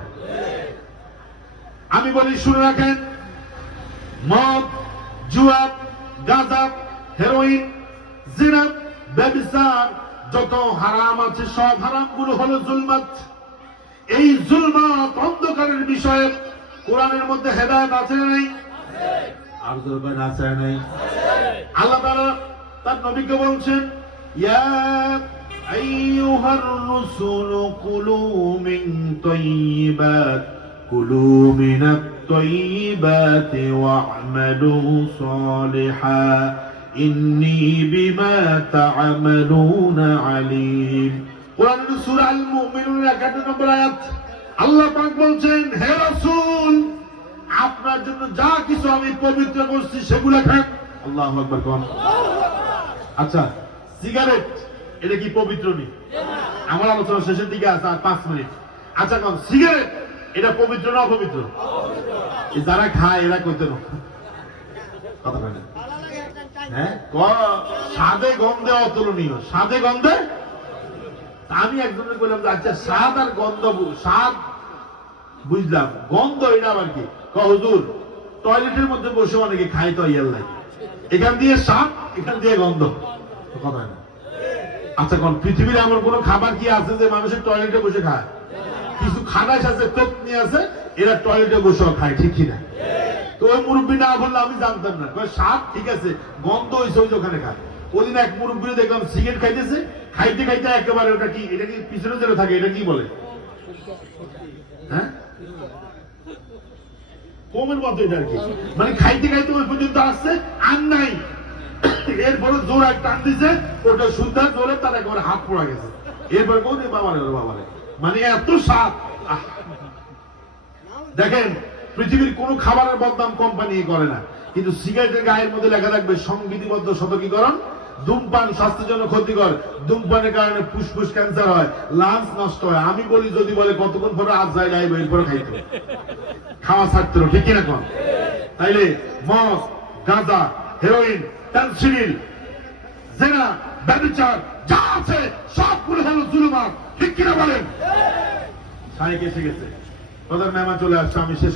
আমি বলি শুনে রাখেন, মদ, জুয়া, গাঁজা, হেরোইন, জিনা, ব্যভিচার, যত হারাম আছে সব হারামগুলো হলো জুলমাত। এই জুলমাত অন্ধকারের বিষয়ে কোরআনের মধ্যে হেদায়েত আছে না নাই? আর জোরবেন আছে না নাই? আল্লাহ তাআলা তার নবীকে বলছেন ইয়া আইয়ুহার রাসূলু কুলু মিন তাইয়্যিবাত কুলু মিনাত তাইয়্যিবাতি ওয়া'মালু সালিহা ইন্নী বিমা তা'মালুনা আলীম। কোরআনের সূরা আল মুমিনুন 11 নম্বর আয়াত। আল্লাহ পাক বলছেন হে রাসূল, আপনার জন্য যা কিছু আমি পবিত্র করছি সেগুলো খান। আল্লাহু আকবার কোন। আচ্ছা, সিগারেট এটা কি পবিত্র নেই? আমার আলোচনা শেষের দিকে আছে, আর 5 মিনিট। আচ্ছা কোন সিগারেট এটা পবিত্র না অপবিত্র? যারা খায় এরা কইতে না কথা বলে, হ্যাঁ, স্বাদে গন্ধে অতুলনীয়, স্বাদে গন্ধে। আমি একজনের বললাম যে আচ্ছা স্বাদ আর গন্ধ, স্বাদ বুঝলাম, গন্ধ এটা আবার কি? হুজুর টয়লেটের মধ্যে বসে অনেকে খায় তো ইয়াল্লাই, এখান দিয়ে স্বাদ, এখান দিয়ে গন্ধ, কথা না। আচ্ছা কোন পৃথিবীর এমন কোন খাবার কি আছে যে মানুষের টয়লেটে বসে খায়? কিছু খানাস আছে, তকনি আছে, এরা টয়লেটে বসে খায়, ঠিক কিনা? তো ওই মুরব্বী না বললে আমি জানতাম না। স্বাদ ঠিক আছে, গন্ধ হয়েছে ওই ওখানে খায়। ওদিন এক মুরব্বী দেখলাম সিগারেট খাইতেছে, খাইতে খাইতে একেবারে ওটা কি, এটা কি পিছনে যেটা থাকে, এটা কি বলে? হ্যাঁ, কোমের মতো এটা আর কি। মানে খাইতে খাইতে ওই পর্যন্ত আসছে, আর নাই। এরপরে জোর এক টান দিছে, ওটা সুন্দর জোরে তার একেবারে হাত পড়া গেছে। এরপরে কোন বাবারে বাবারে, মানে এত স্বাদ। দেখেন, পৃথিবীর কোন খাবারের বদনাম কোম্পানি করে না, কিন্তু সিগারেটের গায়ের মধ্যে লেখা থাকবে সংবিধিবদ্ধ সতর্কীকরণ, ধূমপান স্বাস্থ্যের জন্য ক্ষতিকর, ধূমপানের কারণে ফুসফুস ক্যান্সার হয়, লাংস নষ্ট হয়। আমি বলি যদি বলে কতক্ষণ পরে আজ যাই লাইব এরপরে খাইতো, খাওয়া ছাড়তো, ঠিক কিনা কোন? তাইলে মদ, গাঁজা, হেরোইন, পেনসিলিন, জেনা, ব্যভিচার যা আছে সবগুলো হলো জুলুমাত, ঠিক কিনা বলেন? সাহেব এসে গেছে, প্রধান মেহমান চলে আসছে, আমি শেষ